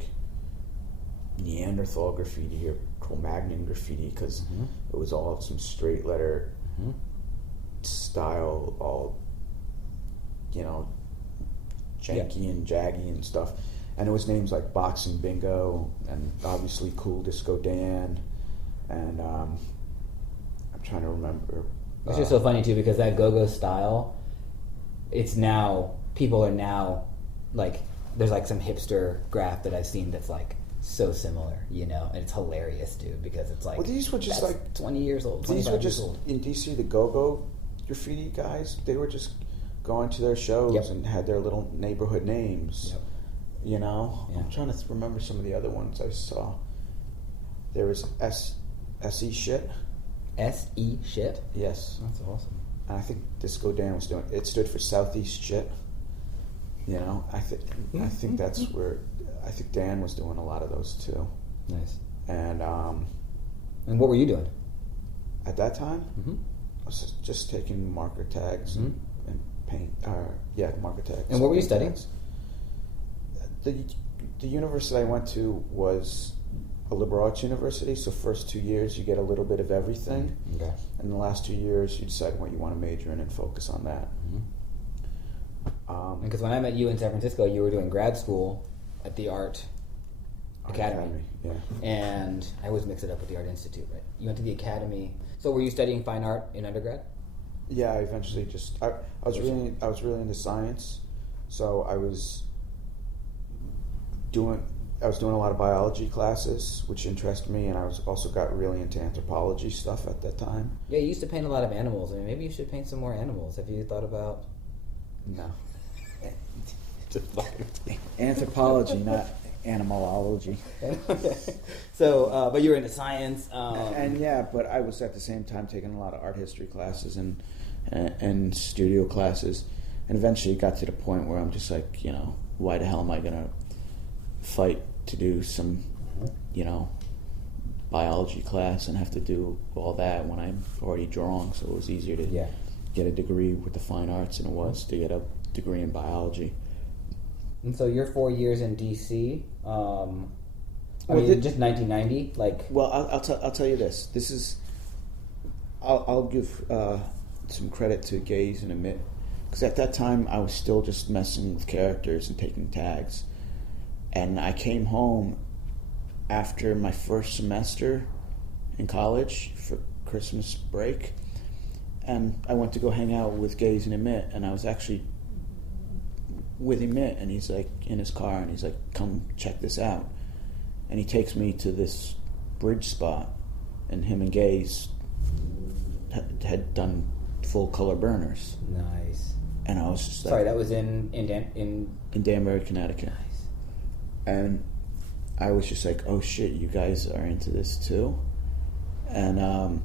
Neanderthal graffiti or Cro-Magnon graffiti, because it was all some straight letter style, all, janky and jaggy and stuff. And it was names like Boxing Bingo and obviously Cool Disco Dan, and I'm trying to remember. It's just so funny too, because that go-go style, people are now like, there's like some hipster graph that I've seen that's like so similar, and it's hilarious, dude, because it's like, well, these were just like 20 years old. These were just in DC, the go-go graffiti guys. They were just going to their shows and had their little neighborhood names. Yeah. I'm trying to remember some of the other ones I saw. There was SE shit. SE shit? Yes. That's awesome. And I think Disco Dan was doing it. Stood for Southeast shit. I think that's where I think Dan was doing a lot of those too. Nice. And what were you doing at that time? I was just taking marker tags and paint. Marker tags. And what were you studying? The university I went to was a liberal arts university, so first 2 years you get a little bit of everything. Okay. And the last 2 years you decide what you want to major in and focus on that. Because when I met you in San Francisco, you were doing grad school at the Art Academy. Yeah. And I always mix it up with the Art Institute, right? You went to the Academy. So were you studying fine art in undergrad? Yeah, I eventually I was really into science, so I was doing a lot of biology classes, which interested me, and I was also got really into anthropology stuff at that time. Yeah, you used to paint a lot of animals. I mean, maybe you should paint some more animals. Have you thought about? No. Anthropology, not animalology. So, but you were into science. But I was at the same time taking a lot of art history classes and studio classes, and eventually got to the point where I'm just like, why the hell am I gonna fight to do some, biology class and have to do all that when I'm already drawing? So it was easier to get a degree with the fine arts than it was to get a degree in biology. And so you're 4 years in DC. Just 1990, like. Well, I'll tell you this. This is. I'll give some credit to Gaze and Admit, because at that time I was still just messing with characters and taking tags, and I came home after my first semester in college for Christmas break, and I went to go hang out with Gaze and Admit, and I was actually with Admit, and he's like in his car, and he's like, "Come check this out," and he takes me to this bridge spot, and him and Gaze had done full color burners. Nice. And I was just like, sorry, that was in Danbury, Connecticut. Nice. And I was just like, oh shit, you guys are into this too? And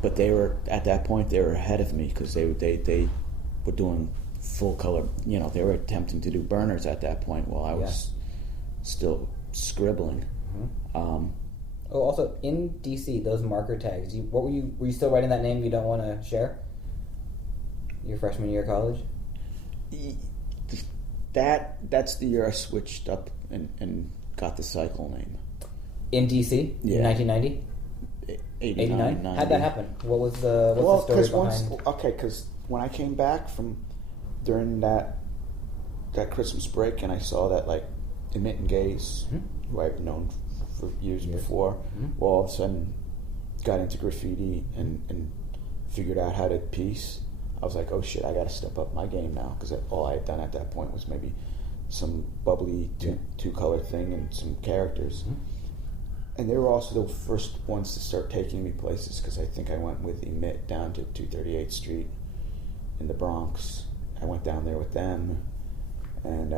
but they were at that point they were ahead of me, because they were doing full color. They were attempting to do burners at that point while I was still scribbling. Also in DC, those marker tags. Were you still writing that name you don't want to share? Your freshman year of college? That's the year I switched up and got the cycle name. In DC? Yeah. In 1990? 89? How'd that happen? What's the story behind? Because when I came back from during that Christmas break, and I saw that like Emit and Gaze, who I've known for years before, well, all of a sudden got into graffiti and figured out how to piece. I was like, oh shit, I got to step up my game now, because all I had done at that point was maybe some bubbly two-color thing and some characters. And they were also the first ones to start taking me places, because I think I went with Emit down to 238th Street in the Bronx. I went down there with them, and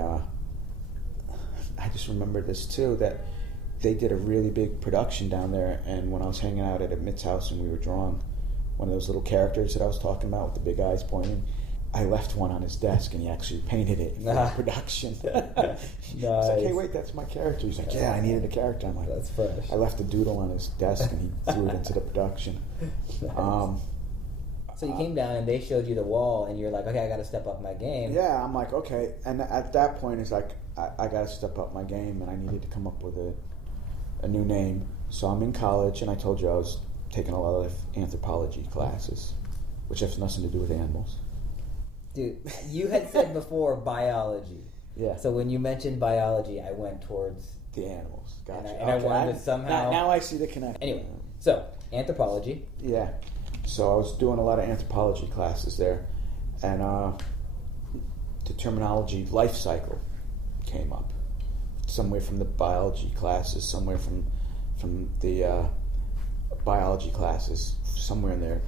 just remembered this too, that they did a really big production down there, and when I was hanging out at Mitt's house and we were drawing one of those little characters that I was talking about with the big eyes pointing, I left one on his desk, and he actually painted it for the production. He's like, hey, wait, that's my character. He's like, yeah, I needed a character. I'm like, that's fresh. I left a doodle on his desk, and he threw it into the production. Nice. So you came down, and they showed you the wall, and you're like, okay, I got to step up my game. Yeah, I'm like, okay. And at that point, it's like, I got to step up my game, and I needed to come up with a new name. So I'm in college, and I told you I was taking a lot of anthropology classes, which has nothing to do with animals. Dude, you had said before biology. Yeah. So when you mentioned biology, I went towards the animals. Gotcha. And I wanted to somehow... Now I see the connection. Anyway, so anthropology. Yeah. So I was doing a lot of anthropology classes there, and the terminology life cycle came up. Somewhere from the biology classes, somewhere from the biology classes, somewhere in there,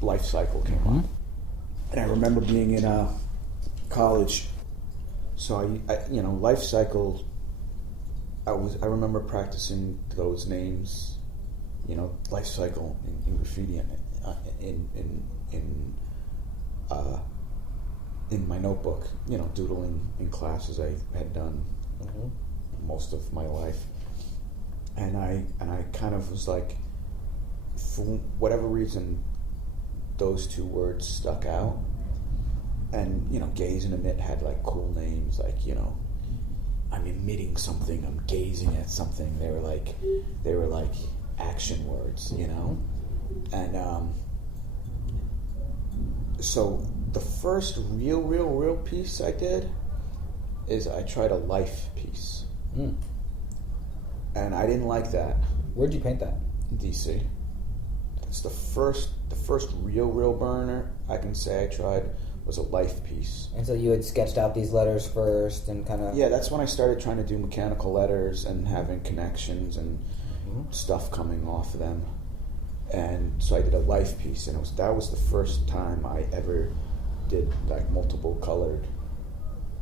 life cycle came up. And I remember being in college, so I life cycle. I remember practicing those names, life cycle in graffiti in my notebook, doodling in classes I had done most of my life, and I kind of was like, for whatever reason, those two words stuck out, and gaze and emit had like cool names, like I'm emitting something, I'm gazing at something. They were like action words, and so the first real piece I did is I tried a life piece, and I didn't like that. Where'd you paint that? In DC. It's the first real burner I can say I tried was a life piece. And so you had sketched out these letters first and kind of... Yeah, that's when I started trying to do mechanical letters and having connections and stuff coming off of them. And so I did a life piece, and that was the first time I ever did like multiple colored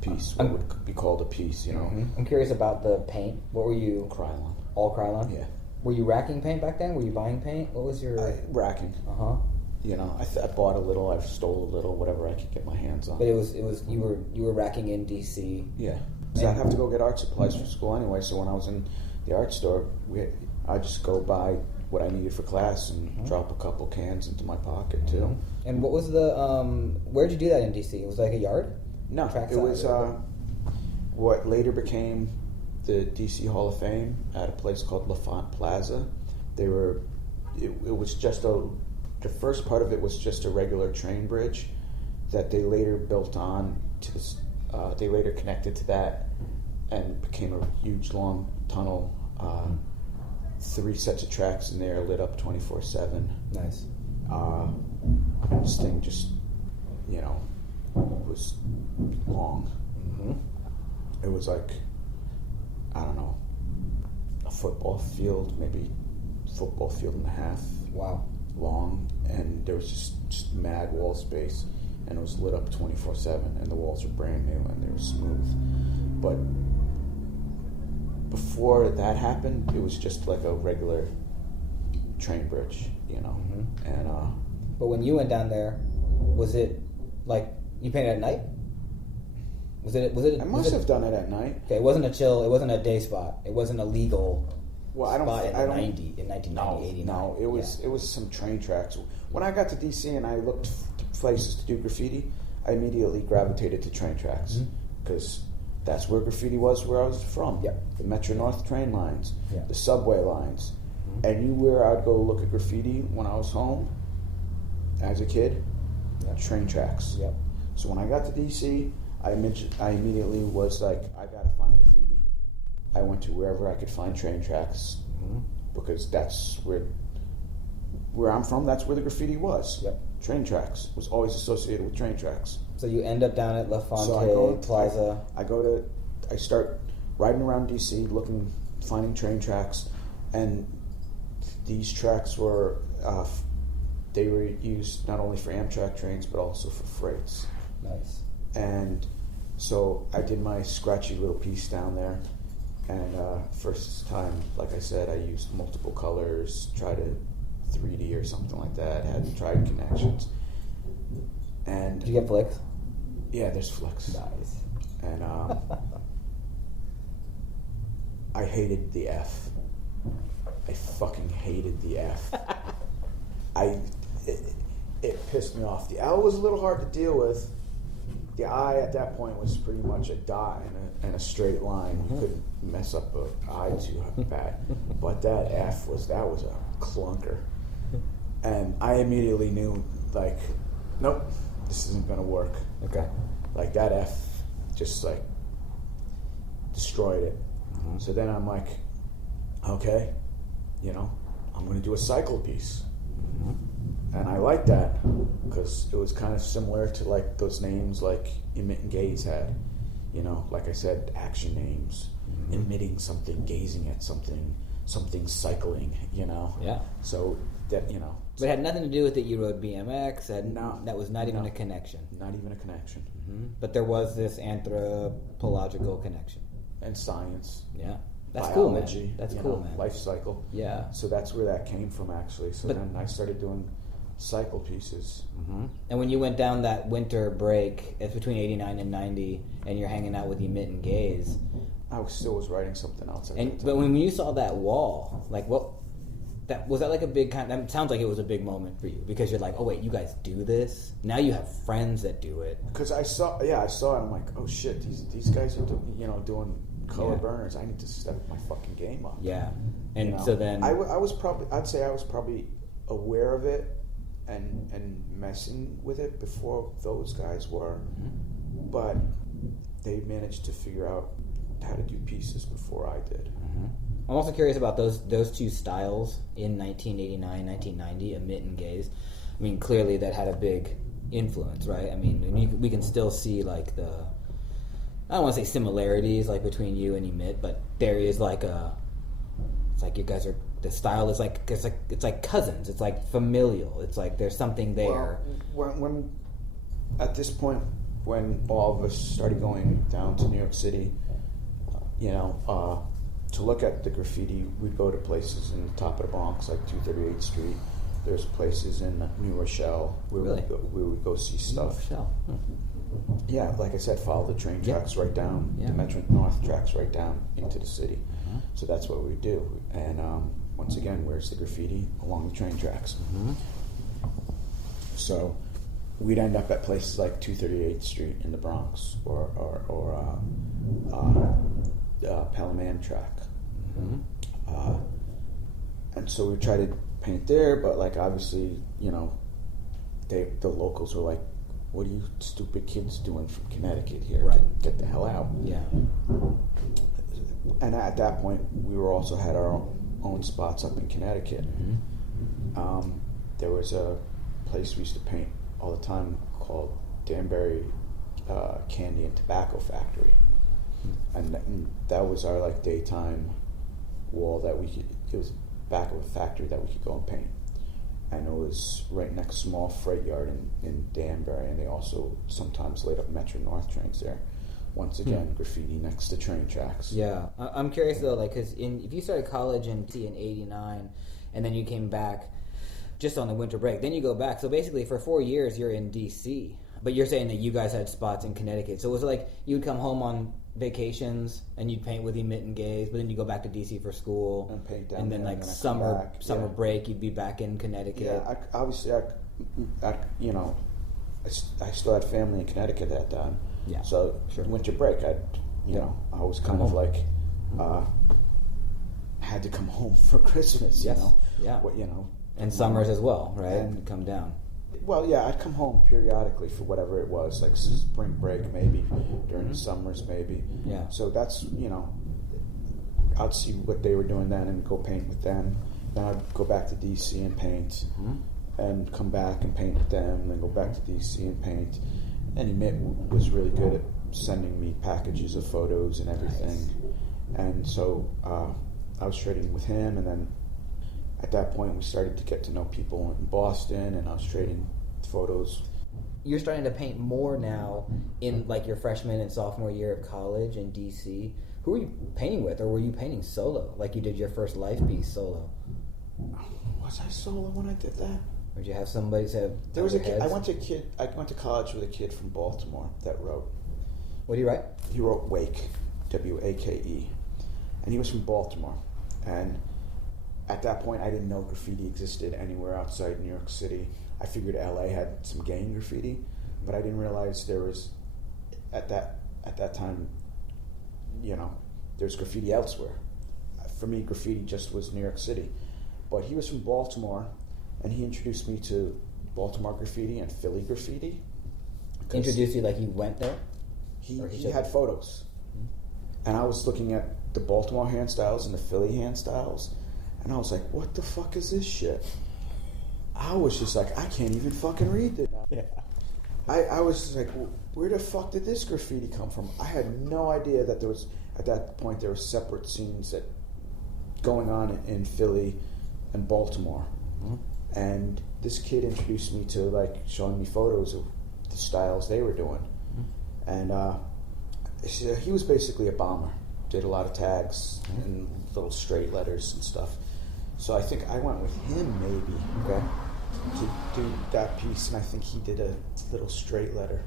piece, what would be called a piece, I'm curious about the paint. What were you... Krylon. All Krylon? Yeah. Were you racking paint back then? Were you buying paint? What was your... Racking. Uh-huh. I bought a little, I stole a little, whatever I could get my hands on. But it was you were racking in DC. Yeah. So I'd have to go get art supplies for school anyway, so when I was in the art store, I'd just go buy what I needed for class and drop a couple cans into my pocket too. And what was the where'd you do that in DC? It was like a yard? No, it was what later became the DC Hall of Fame at a place called LaFont Plaza. It was just the first part of it was just a regular train bridge that they later built on to this, they later connected to that and became a huge long tunnel, 3 sets of tracks in there lit up 24/7. Nice. This thing just was long. It was like, I don't know, a football field, maybe football field and a half. Wow. Long, and there was just mad wall space, and it was lit up 24/7, and the walls were brand new and they were smooth. But before that happened, it was just like a regular train bridge, And but when you went down there, was it like you painted at night? Was it? I must have done it at night. Okay, it wasn't a day spot. It wasn't a legal. Well, I don't. Spot I in don't. 1990, 89. No, it was some train tracks. When I got to DC and I looked to places to do graffiti, I immediately gravitated to train tracks because that's where graffiti was where I was from. Yep. The Metro North train lines, Yeah. the subway lines. Anywhere I'd go look at graffiti when I was home as a kid, train tracks. Yep. So when I got to DC, I immediately was like, I gotta find graffiti. I went to wherever I could find train tracks because that's where I'm from. That's where the graffiti was. Yep. Train tracks was always associated with train tracks. So you end up down at La Fontaine So Plaza. I start riding around DC finding train tracks, and these tracks were they were used not only for Amtrak trains but also for freights. Nice. And So I did my scratchy little piece down there, and first time, like I said, I used multiple colors, tried a 3D or something like that, hadn't tried connections. And Did you get flicks? yeah, there's flicks. Nice. And I hated the F. I fucking hated the F. It pissed me off. The L was a little hard to deal with. The I at that point was pretty much a dot and a straight line. You couldn't mess up an I too bad. But that F was a clunker. And I immediately knew, like, nope, this isn't gonna work. Okay. Like that F just like destroyed it. Mm-hmm. So then I'm like, okay, I'm gonna do a cycle piece. Mm-hmm. And I like that because it was kind of similar to like those names like Emit and Gaze had. Like I said, action names, emitting something, gazing at something cycling, Yeah. So that, But it had nothing to do with it. You rode BMX. No. That was not even a connection. Not even a connection. Mm-hmm. But there was this anthropological connection. And science. Yeah. That's biology, cool, man. That's cool, man. Life cycle. Yeah. So that's where that came from, actually. So then I started doing cycle pieces. Mm-hmm. And when you went down that winter break, it's between 89 and 90, and you're hanging out with Emit and Gaze. I still was writing something else. But when you saw that wall, like was that like a big that sounds like it was a big moment for you because you're like, oh wait, you guys do this? Now you have friends that do it. Because I saw it. I'm like, oh shit, these guys are doing color burners. I need to step my fucking game up. Yeah. And so then I'd say I was probably aware of it and messing with it before those guys were, but they managed to figure out how to do pieces before I did. Mm-hmm. I'm also curious about those two styles in 1989, 1990, Emit and Gaze. I mean, clearly that had a big influence, right? I mean, we can still see like I don't want to say similarities like between you and Emit, but there is like it's like you guys are, the style is like, it's like cousins. It's like familial. It's like there's something there. Well, when at this point, when all of us started going down to New York City, to look at the graffiti, we'd go to places in the top of the Bronx, like 238th Street. There's places in New Rochelle where we would go see stuff. New Rochelle. Yeah, like I said, follow the train tracks right down, the Metro North tracks right down into the city. Mm-hmm. So that's what we do. And once again, where's the graffiti? Along the train tracks. Mm-hmm. So we'd end up at places like 238th Street in the Bronx or Palaman track. Mm-hmm. And so we try to paint there, but like obviously, the locals were like, what are you stupid kids doing from Connecticut here? Right. Get the hell out. Yeah. And at that point, we were also had our own spots up in Connecticut. Mm-hmm. There was a place we used to paint all the time called Danbury Candy and Tobacco Factory. And that was our like daytime wall that it was back of a factory that we could go and paint. And it was right next to a small freight yard in Danbury, and they also sometimes laid up Metro North trains there. Once again, graffiti next to train tracks. Yeah. I'm curious though, like, because if you started college in '89, and then you came back just on the winter break, then you go back. So basically for 4 years you're in DC. But you're saying that you guys had spots in Connecticut. So was it like you would come home on vacations and you'd paint with Emit and Gaze, but then you go back to DC for school and paint down and then there, like and then summer break you'd be back in Connecticut. Yeah, I still had family in Connecticut at that time. Yeah, so winter break, I was kind of like had to come home for Christmas. Yes. Yeah. And summers as well, right? And come down. Well, yeah, I'd come home periodically for whatever it was, like spring break maybe, during the summers maybe. Yeah. So that's, I'd see what they were doing then and go paint with them. Then I'd go back to DC and paint, and come back and paint with them, and then go back to DC and paint. And Emit was really good at sending me packages of photos and everything. Nice. And so I was trading with him, and then at that point we started to get to know people in Boston, and I was trading photos you're starting to paint more now in like your freshman and sophomore year of college in DC. Who were you painting with, or were you painting solo, like you did your first life piece solo? Was I solo when I did that? Or did you have somebody say There was a kid. I went to college with a kid from Baltimore that wrote. What do you write? He wrote Wake, W-A-K-E, and he was from Baltimore. And at that point, I didn't know graffiti existed anywhere outside New York City. I figured LA had some gang graffiti, but I didn't realize there was at that time. You know, there's graffiti elsewhere. For me, graffiti just was New York City. But he was from Baltimore, and he introduced me to Baltimore graffiti and Philly graffiti. Introduced you like you went there? He had photos. Mm-hmm. And I was looking at the Baltimore hand styles and the Philly hand styles, and I was like, what the fuck is this shit? I was just like, I can't even fucking read this. Yeah. I was just like, where the fuck did this graffiti come from? I had no idea that there was, at that point, there were separate scenes that going on in Philly and Baltimore. Mm-hmm. And this kid introduced me to, like, showing me photos of the styles they were doing. Mm-hmm. And he was basically a bomber. Did a lot of tags and little straight letters and stuff. So I think I went with him, maybe. Okay. To do that piece, and I think he did a little straight letter.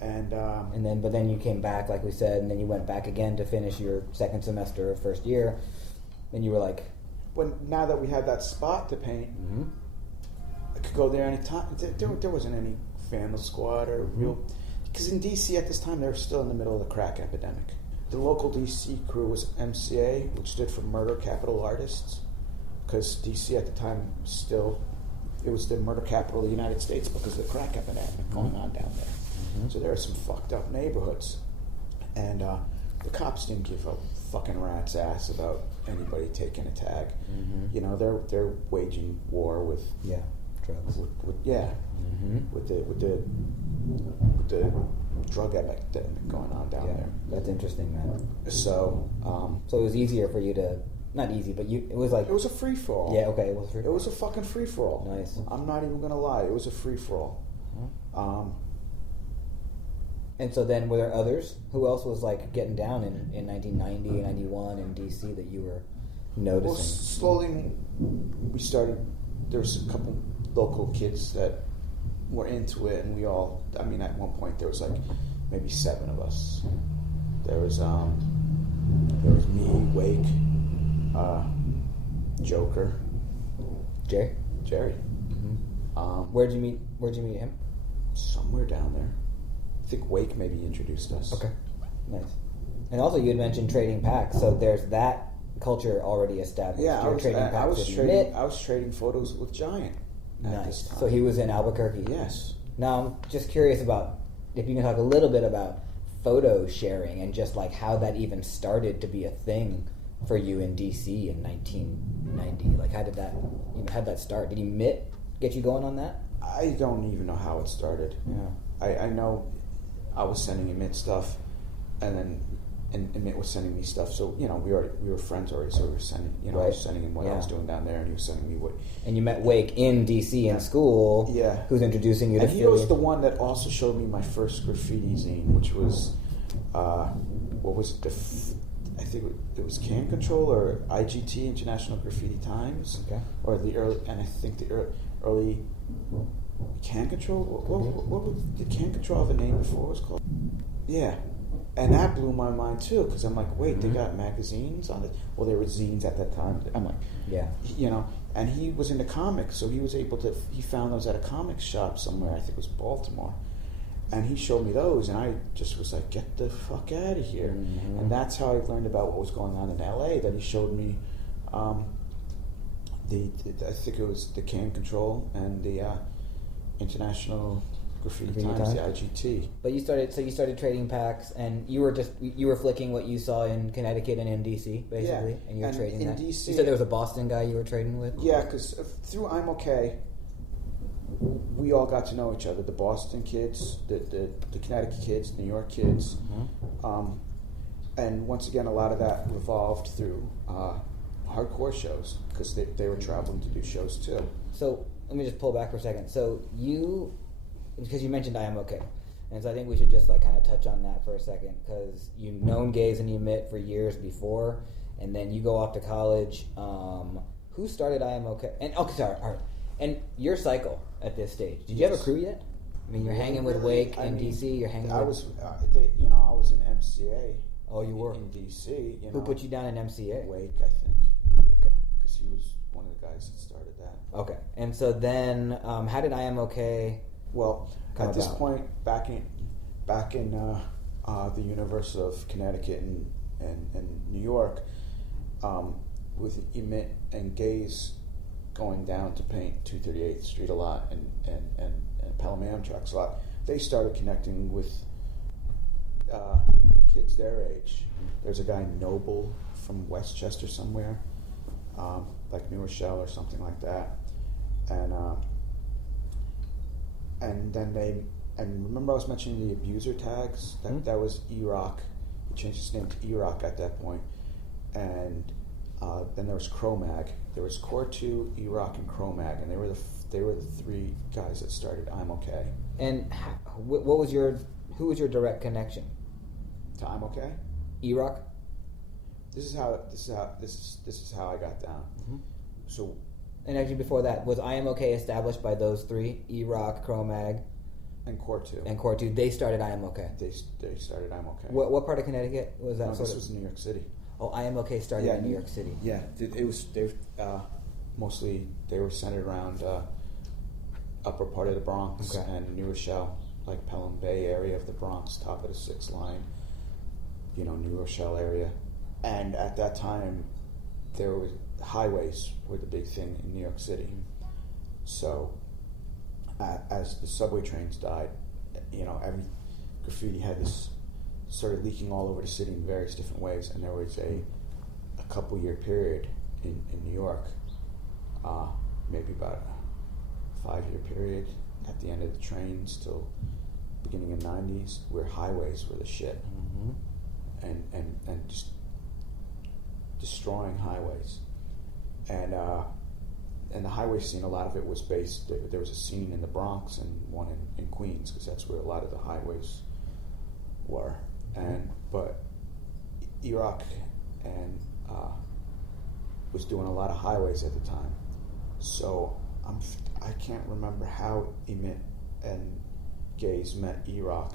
And then you came back, like we said, and then you went back again to finish your second semester of first year. And you were like, now that we had that spot to paint, mm-hmm. I could go there anytime. There wasn't any vandal squad or real, because in DC at this time they were still in the middle of the crack epidemic. The local DC crew was MCA, which stood for Murder Capital Artists, because DC at the time still. It was the murder capital of the United States because of the crack epidemic going on down there. Mm-hmm. So there are some fucked up neighborhoods. And the cops didn't give a fucking rat's ass about anybody taking a tag. Mm-hmm. You know, they're waging war with drugs. With the drug epidemic going on down there. That's interesting, man. So it was easier for you to. Not easy, but it was like... It was a free-for-all. Yeah, okay, it was a free-for-all. It was a fucking free-for-all. Nice. I'm not even going to lie. It was a free-for-all. Mm-hmm. And so then, were there others? Who else was, like, getting down in 1990, 91 in D.C. that you were noticing? Well, slowly we started... There was a couple local kids that were into it, and we all... I mean, at one point, there was, like, maybe 7 of us. There was me, Wake... Joker, Jerry. Mm-hmm. Where'd you meet him? Somewhere down there. I think Wake maybe introduced us. Okay, nice. And also, you had mentioned trading packs, so there's that culture already established. Yeah, I was trading photos with Giant at this time. So he was in Albuquerque. Yes. Now, I'm just curious about if you can talk a little bit about photo sharing and just like how that even started to be a thing for you in DC in 1990. Like, how did that start? Did Mitt get you going on that? I don't even know how it started. Yeah. I know I was sending him Mitt stuff, and then and Mitt was sending me stuff. So, you know, we were friends already, so we were sending, you know, right. I was sending him what I was doing down there, and he was sending me what. And you met Wake in DC in school. Yeah. Who's introducing you to Philly. And he was the one that also showed me my first graffiti zine, which was, what was it, I think it was Can Control or IGT, International Graffiti Times. Okay. Or the early Can Control. Did Can Control have a name before it was called? Yeah. And that blew my mind too, because I'm like, wait, they got magazines on it? Well, there were zines at that time. I'm like, yeah. You know, and he was into comics, so he was able to, he found those at a comic shop somewhere, I think it was Baltimore. And he showed me those, and I just was like, get the fuck out of here. Mm-hmm. And that's how I learned about what was going on in LA, that he showed me I think it was the Can Control and the International Graffiti Times, the IGT. But you started trading packs, and you were flicking what you saw in Connecticut and in DC, basically, and you were trading that. DC, you said there was a Boston guy you were trading with? Yeah, because through IMOK, we all got to know each other. The Boston kids, the Connecticut kids, New York kids. Mm-hmm. And once again, a lot of that revolved through hardcore shows, because they were traveling to do shows too. So let me just pull back for a second. So because you mentioned IMOK, and so I think we should just like kind of touch on that for a second, because you've known Gaze and Emit for years before, and then you go off to college. Who started IMOK? And okay, sorry, all right. And your cycle at this stage. Did you have a crew yet? I mean, you're hanging with Wake in DC. You're hanging. I with... was, I was in MCA. Oh, you were in DC. Who put you down in MCA? Wake, I think. Okay. Because he was one of the guys that started that. Okay. And so then, how did IMOK? Well, come at this about? point, back in the University of Connecticut and New York, with Emit and Gaze going down to paint 238th Street a lot and Pelham Amtrak's a lot, they started connecting with kids their age. There's a guy, Noble, from Westchester somewhere, like New Rochelle or something like that, and then remember I was mentioning the abuser tags? That was E-Rock. He changed his name to E-Rock at that point, and then there was Cro-Mag. There was Core 2, E-Rock, and Cro-Mag, and they were the three guys that started IMOK. And who was your direct connection To IMOK? E-Rock? This is how I got down. Mm-hmm. So, and actually before that, was IMOK established by those three? E-Rock, Cro-Mag, and Core 2. and Core 2. They started IMOK. They started IMOK. What part of Connecticut was that? No, this was New York City. Oh, IMOK started in New York City. Yeah, it was. Mostly they were centered around upper part of the Bronx and New Rochelle, like Pelham Bay area of the Bronx, top of the 6th line. New Rochelle area, and at that time, there was highways were the big thing in New York City. So, as the subway trains died, every graffiti had this. Started leaking all over the city in various different ways, and there was a couple year period in New York, maybe about a 5-year period at the end of the trains till beginning of the 90s, where highways were the shit, and just destroying highways, and the highway scene, a lot of it was based. There was a scene in the Bronx and one in Queens, because that's where a lot of the highways were. But E-Rock and was doing a lot of highways at the time, so I can't remember how Emit and Gaze met E-Rock,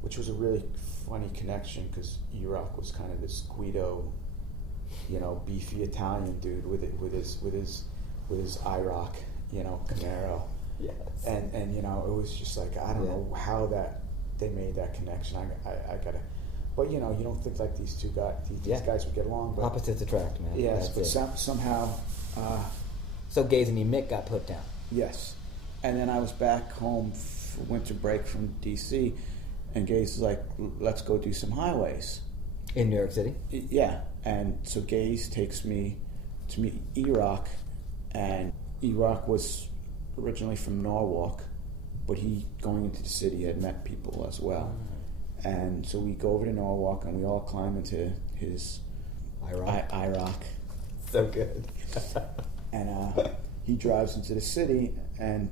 which was a really funny connection, because E-Rock was kind of this Guido, beefy Italian dude with his I-Rock, Camaro. Yes. And it was just like, I don't know how that they made that connection. I gotta, but you don't think like these two guys, these guys would get along. But opposites attract, man. Yes, but somehow. So Gaze and Emit got put down. Yes, and then I was back home for winter break from DC, and Gaze was like, "Let's go do some highways." In New York City? Yeah, and so Gaze takes me to meet E-Rock, and E-Rock was originally from Norwalk, but he, going into the city, had met people as well. And so we go over to Norwalk, and we all climb into his I-Rock. So good. And he drives into the city, and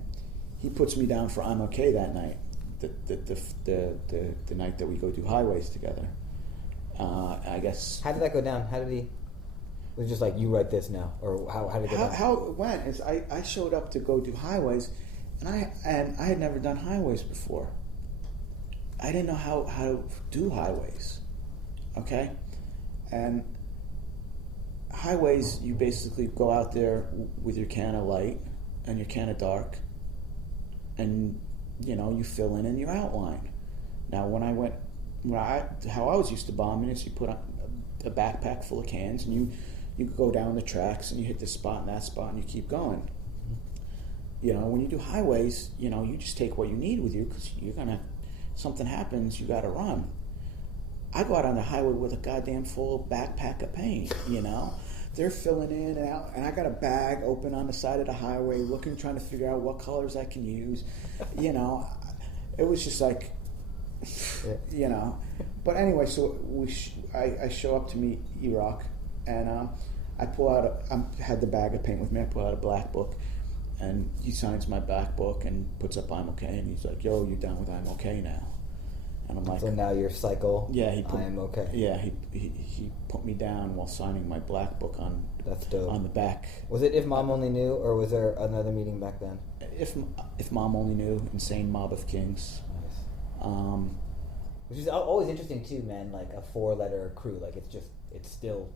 he puts me down for IMOK that night, the night that we go do highways together. I guess. How did that go down? How did he? Was it just like, you write this now, or how did it go down? How it went is I showed up to go do highways, and I had never done highways before. I didn't know how to do highways. Okay, and highways, you basically go out there with your can of light and your can of dark, and you fill in your outline. Now, how I was used to bombing is you put on a backpack full of cans, and you go down the tracks, and you hit this spot and that spot, and you keep going. When you do highways, you just take what you need with you, because you're gonna, something happens, you got to run. I go out on the highway with a goddamn full backpack of paint. They're filling in and out, and I got a bag open on the side of the highway, trying to figure out what colors I can use. It was just like, But anyway, so I show up to meet E-Rock, and I pull out. I had the bag of paint with me. I pull out a black book, and he signs my black book and puts up IMOK, and he's like, "Yo, you're down with IMOK now." And I'm like, so now you're cycle. Yeah, IMOK. Yeah, he put me down while signing my black book on. That's dope. On the back. Was it If Mom Only Knew, or was there another meeting back then? If Mom Only Knew, Insane Mob of Kings. Nice. Which is always interesting too, man. Like a 4-letter crew, like it's still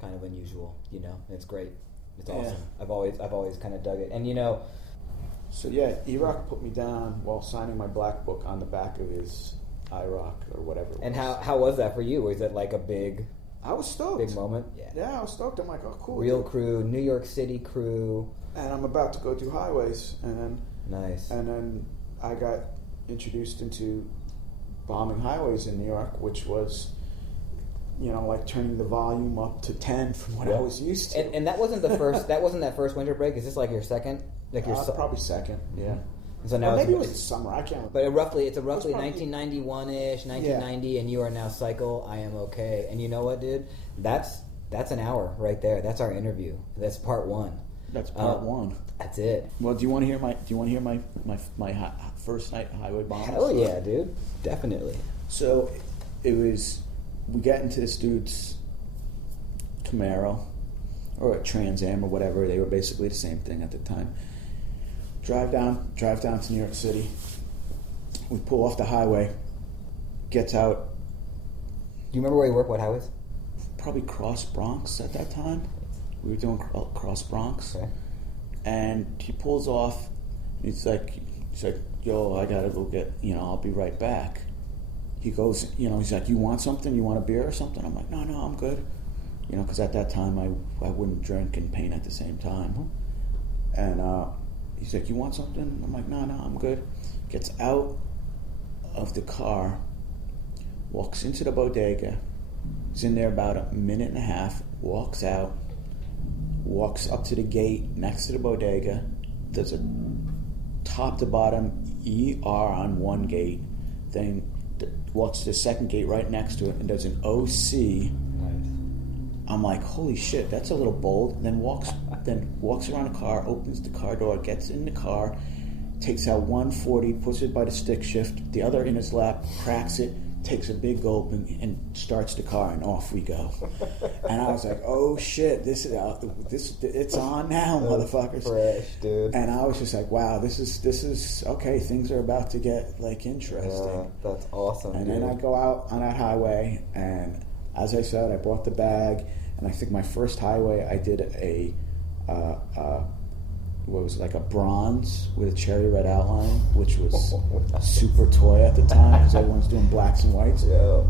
kind of unusual, you know. It's great. It's awesome. I've always kind of dug it, and you know. So yeah, E-Rock put me down while signing my black book on the back of his IROC or whatever it was. And how was that for you? Was it like a big? I was stoked. Big moment. Yeah, I was stoked. I'm like, oh, cool. Real crew, New York City crew. And I'm about to go do highways, and then nice. And then I got introduced into bombing highways in New York, which was, you know, like turning the volume up to 10 from what I was used to. And that wasn't the first. That wasn't that first winter break. Is this like your second? Like your probably second. Yeah. And so now maybe it was the summer. I can't. But it's roughly 1991-ish, 1990, and you are now cycle. I am okay. And you know what, dude? That's an hour right there. That's our interview. That's part 1. That's part 1. That's it. Well, do you want to hear my first night highway bomb? Hell yeah, dude. Definitely. So it was, we got into this dude's Camaro or a Trans Am or whatever. They were basically the same thing at the time. Drive down to New York City. We pull off the highway. Gets out. Do you remember where you worked? What highways? Probably Cross Bronx at that time. We were doing Cross Bronx. Okay. And he pulls off. He's like, yo, I gotta go get, I'll be right back. He goes, he's like, you want something? You want a beer or something? I'm like, no, I'm good. Because at that time I wouldn't drink and paint at the same time. And he's like, you want something? I'm like, no, I'm good. Gets out of the car, walks into the bodega. He's in there about a minute and a half, walks out, walks up to the gate next to the bodega. There's a top to bottom ER on one gate, then walks to the second gate right next to it, and there's an OC. I'm like, holy shit, that's a little bold. Then walks around the car, opens the car door, gets in the car, takes out 140, puts it by the stick shift, the other in his lap, cracks it, takes a big gulp and starts the car, and off we go. And I was like, oh shit, it's on now, motherfuckers. Fresh, dude. And I was just like, wow, this is okay, things are about to get like interesting. Yeah, that's awesome. And dude. then I go out on that highway, and as I said, I brought the bag, and I think my first highway I did what was it, like a bronze with a cherry red outline, which was super toy at the time because everyone's doing blacks and whites. Yeah.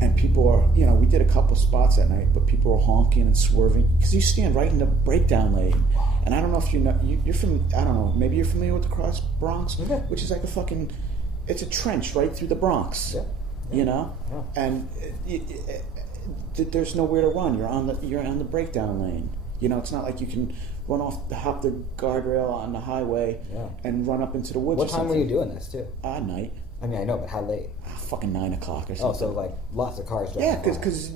And people are, we did a couple spots that night, but people were honking and swerving because you stand right in the breakdown lane. And I don't know if you're from, I don't know, maybe you're familiar with the Cross Bronx, which is like it's a trench right through the Bronx. Yeah. Yeah. And there's nowhere to run. You're on the breakdown lane. It's not like you can hop the guardrail on the highway and run up into the woods. What time were you doing this too? Night. I mean, I know, but how late? Fucking 9 o'clock or something. Oh, so like lots of cars driving. Yeah, because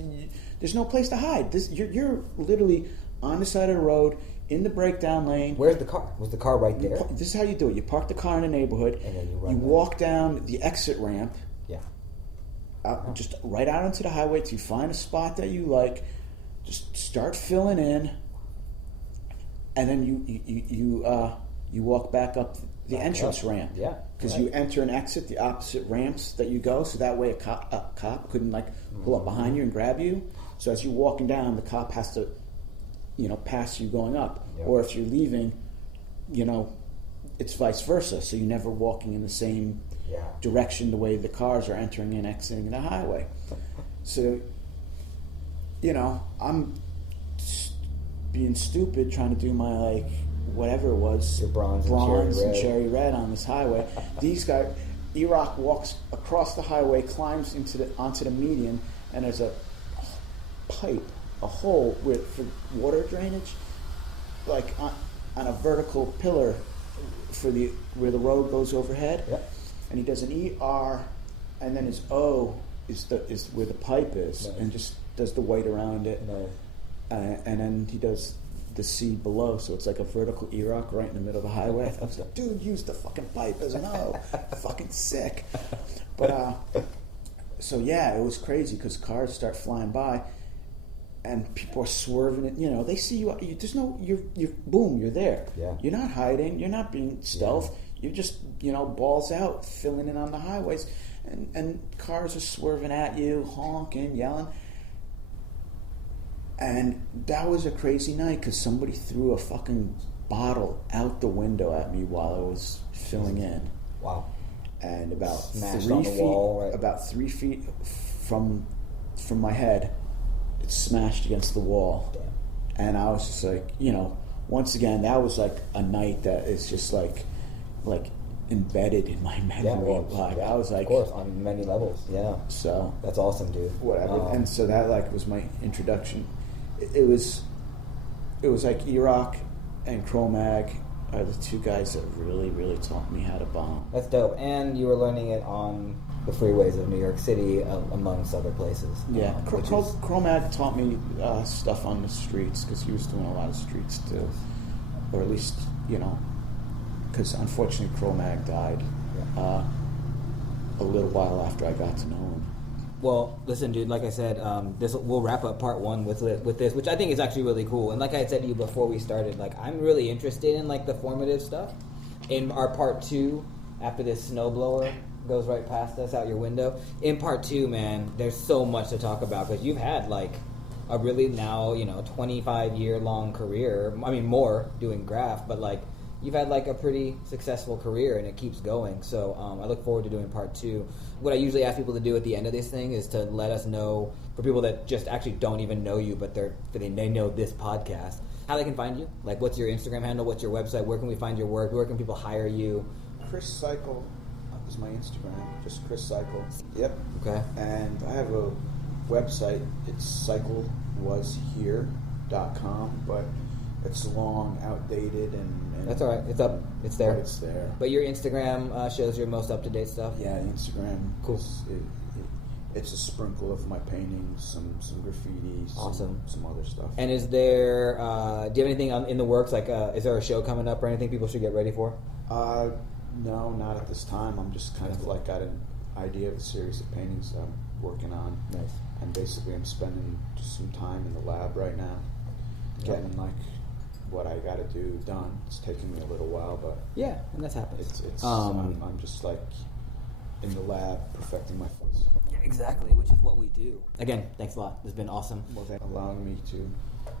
there's no place to hide. You're literally on the side of the road in the breakdown lane. Where's the car? Was the car right there? This is how you do it. You park the car in the neighborhood. And then you walk down the exit ramp. Yeah. Just right out onto the highway till you find a spot that you like. Just start filling in. And then you walk back up the entrance ramp. Yeah. Because you enter and exit the opposite ramps that you go, so that way a cop couldn't pull up behind you and grab you. So as you're walking down, the cop has to, pass you going up. Yep. Or if you're leaving, it's vice versa. So you're never walking in the same direction the way the cars are entering and exiting the highway. So, I'm being stupid trying to do my whatever it was, your bronze and cherry red on this highway. These guys, E-Rock walks across the highway, climbs onto the median, and there's a pipe, a hole for water drainage, like on a vertical pillar where the road goes overhead. Yep. And he does an ER, and then his O is where the pipe is, nice. and just does the white around it. Nice. And then he does the sea below, so it's like a vertical E-rock right in the middle of the highway. I was like, dude, use the fucking pipe as an O. Fucking sick. But, so yeah, it was crazy because cars start flying by and people are swerving it. You know, they see you, there's no, you're boom, you're there. Yeah. You're not hiding, you're not being stealth. Yeah. You're just, you know, balls out, filling in on the highways. And cars are swerving at you, honking, yelling. And that was a crazy night because somebody threw a fucking bottle out the window at me while I was filling in. Wow. And about Smashed 3 on the feet, wall, right? about 3 feet from my head, it smashed against the wall. Damn. And I was just like, you know, once again, that was like a night that is just like embedded in my memory. I was like, of course, on many levels. Yeah. So that's awesome, dude. Whatever. And so that like was my introduction. It was like E-Rock and Cro-Mag are the two guys that really, really taught me how to bomb. That's dope. And you were learning it on the freeways of New York City, amongst other places. Yeah. Cro-Mag taught me stuff on the streets because he was doing a lot of streets too. Or at least, you know, because unfortunately Cro-Mag died a little while after I got to know him. Well, listen, dude. Like I said, we'll wrap up part one with this, which I think is actually really cool. And like I said to you before we started, like I'm really interested in like the formative stuff. In our part two, after this snowblower goes right past us out your window, in part two, man, there's so much to talk about because you've had like a really now 25-year long career. I mean, more doing graph, but like you've had like a pretty successful career and it keeps going. So I look forward to doing part two. What I usually ask people to do at the end of this thing is to let us know, for people that just actually don't even know you, but they know this podcast, how they can find you. Like, what's your Instagram handle? What's your website? Where can we find your work? Where can people hire you? Chris Cycle is my Instagram. Just Chris Cycle. Yep. Okay. And I have a website. It's cyclewashere.com, but it's long, outdated, and that's all right. It's up. It's there. But it's there. But your Instagram shows your most up-to-date stuff? Yeah, Instagram. Cool. It's a sprinkle of my paintings, some graffiti, awesome. some other stuff. And is there, do you have anything in the works? Like, is there a show coming up or anything people should get ready for? No, not at this time. I'm just kind of like got an idea of a series of paintings that I'm working on. Nice. And basically I'm spending just some time in the lab right now, getting like what I got to do done. It's taking me a little while, but yeah, and that's happening. I'm just like in the lab perfecting my voice. Yeah, exactly, which is what we do. Again, thanks a lot. It's been awesome. Well, thanks for allowing me to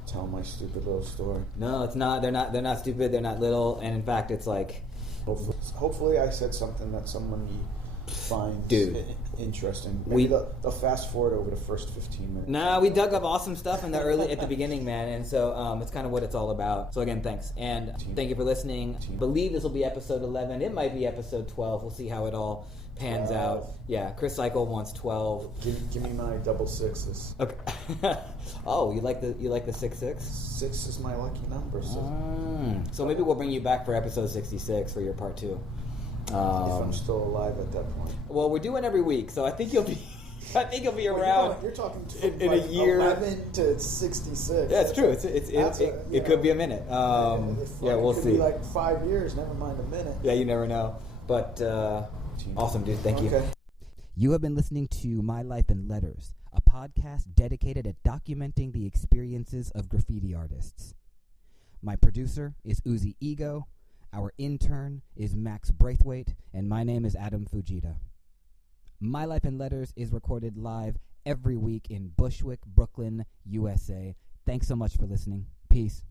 tell my stupid little story. No, it's not. They're not stupid. They're not little. And in fact, it's like hopefully I said something that someone finds interesting. Maybe they'll fast forward over the first 15 minutes. Nah, we dug up awesome stuff in the at the beginning, man, and so it's kind of what it's all about. So again, thanks, and thank you for listening. I believe this will be episode 11. It might be episode 12. We'll see how it all pans out. Yeah, Chris Cycle wants 12. Give me my double sixes. Okay. Oh, you like the 6-6? 6 is my lucky number. So maybe we'll bring you back for episode 66 for your part 2. If I'm still alive at that point. Well, we're doing every week, so I think you'll be. I think you'll be around. You're talking in a year. 11 to 66. Yeah, it's true. It could be a minute. Yeah, we'll see. It could be like 5 years. Never mind a minute. Yeah, you never know. But awesome, dude. Thank you. You have been listening to My Life in Letters, a podcast dedicated at documenting the experiences of graffiti artists. My producer is UziEgo. Our intern is Max Braithwaite, and my name is Adam Fujita. My Life in Letters is recorded live every week in Bushwick, Brooklyn, USA. Thanks so much for listening. Peace.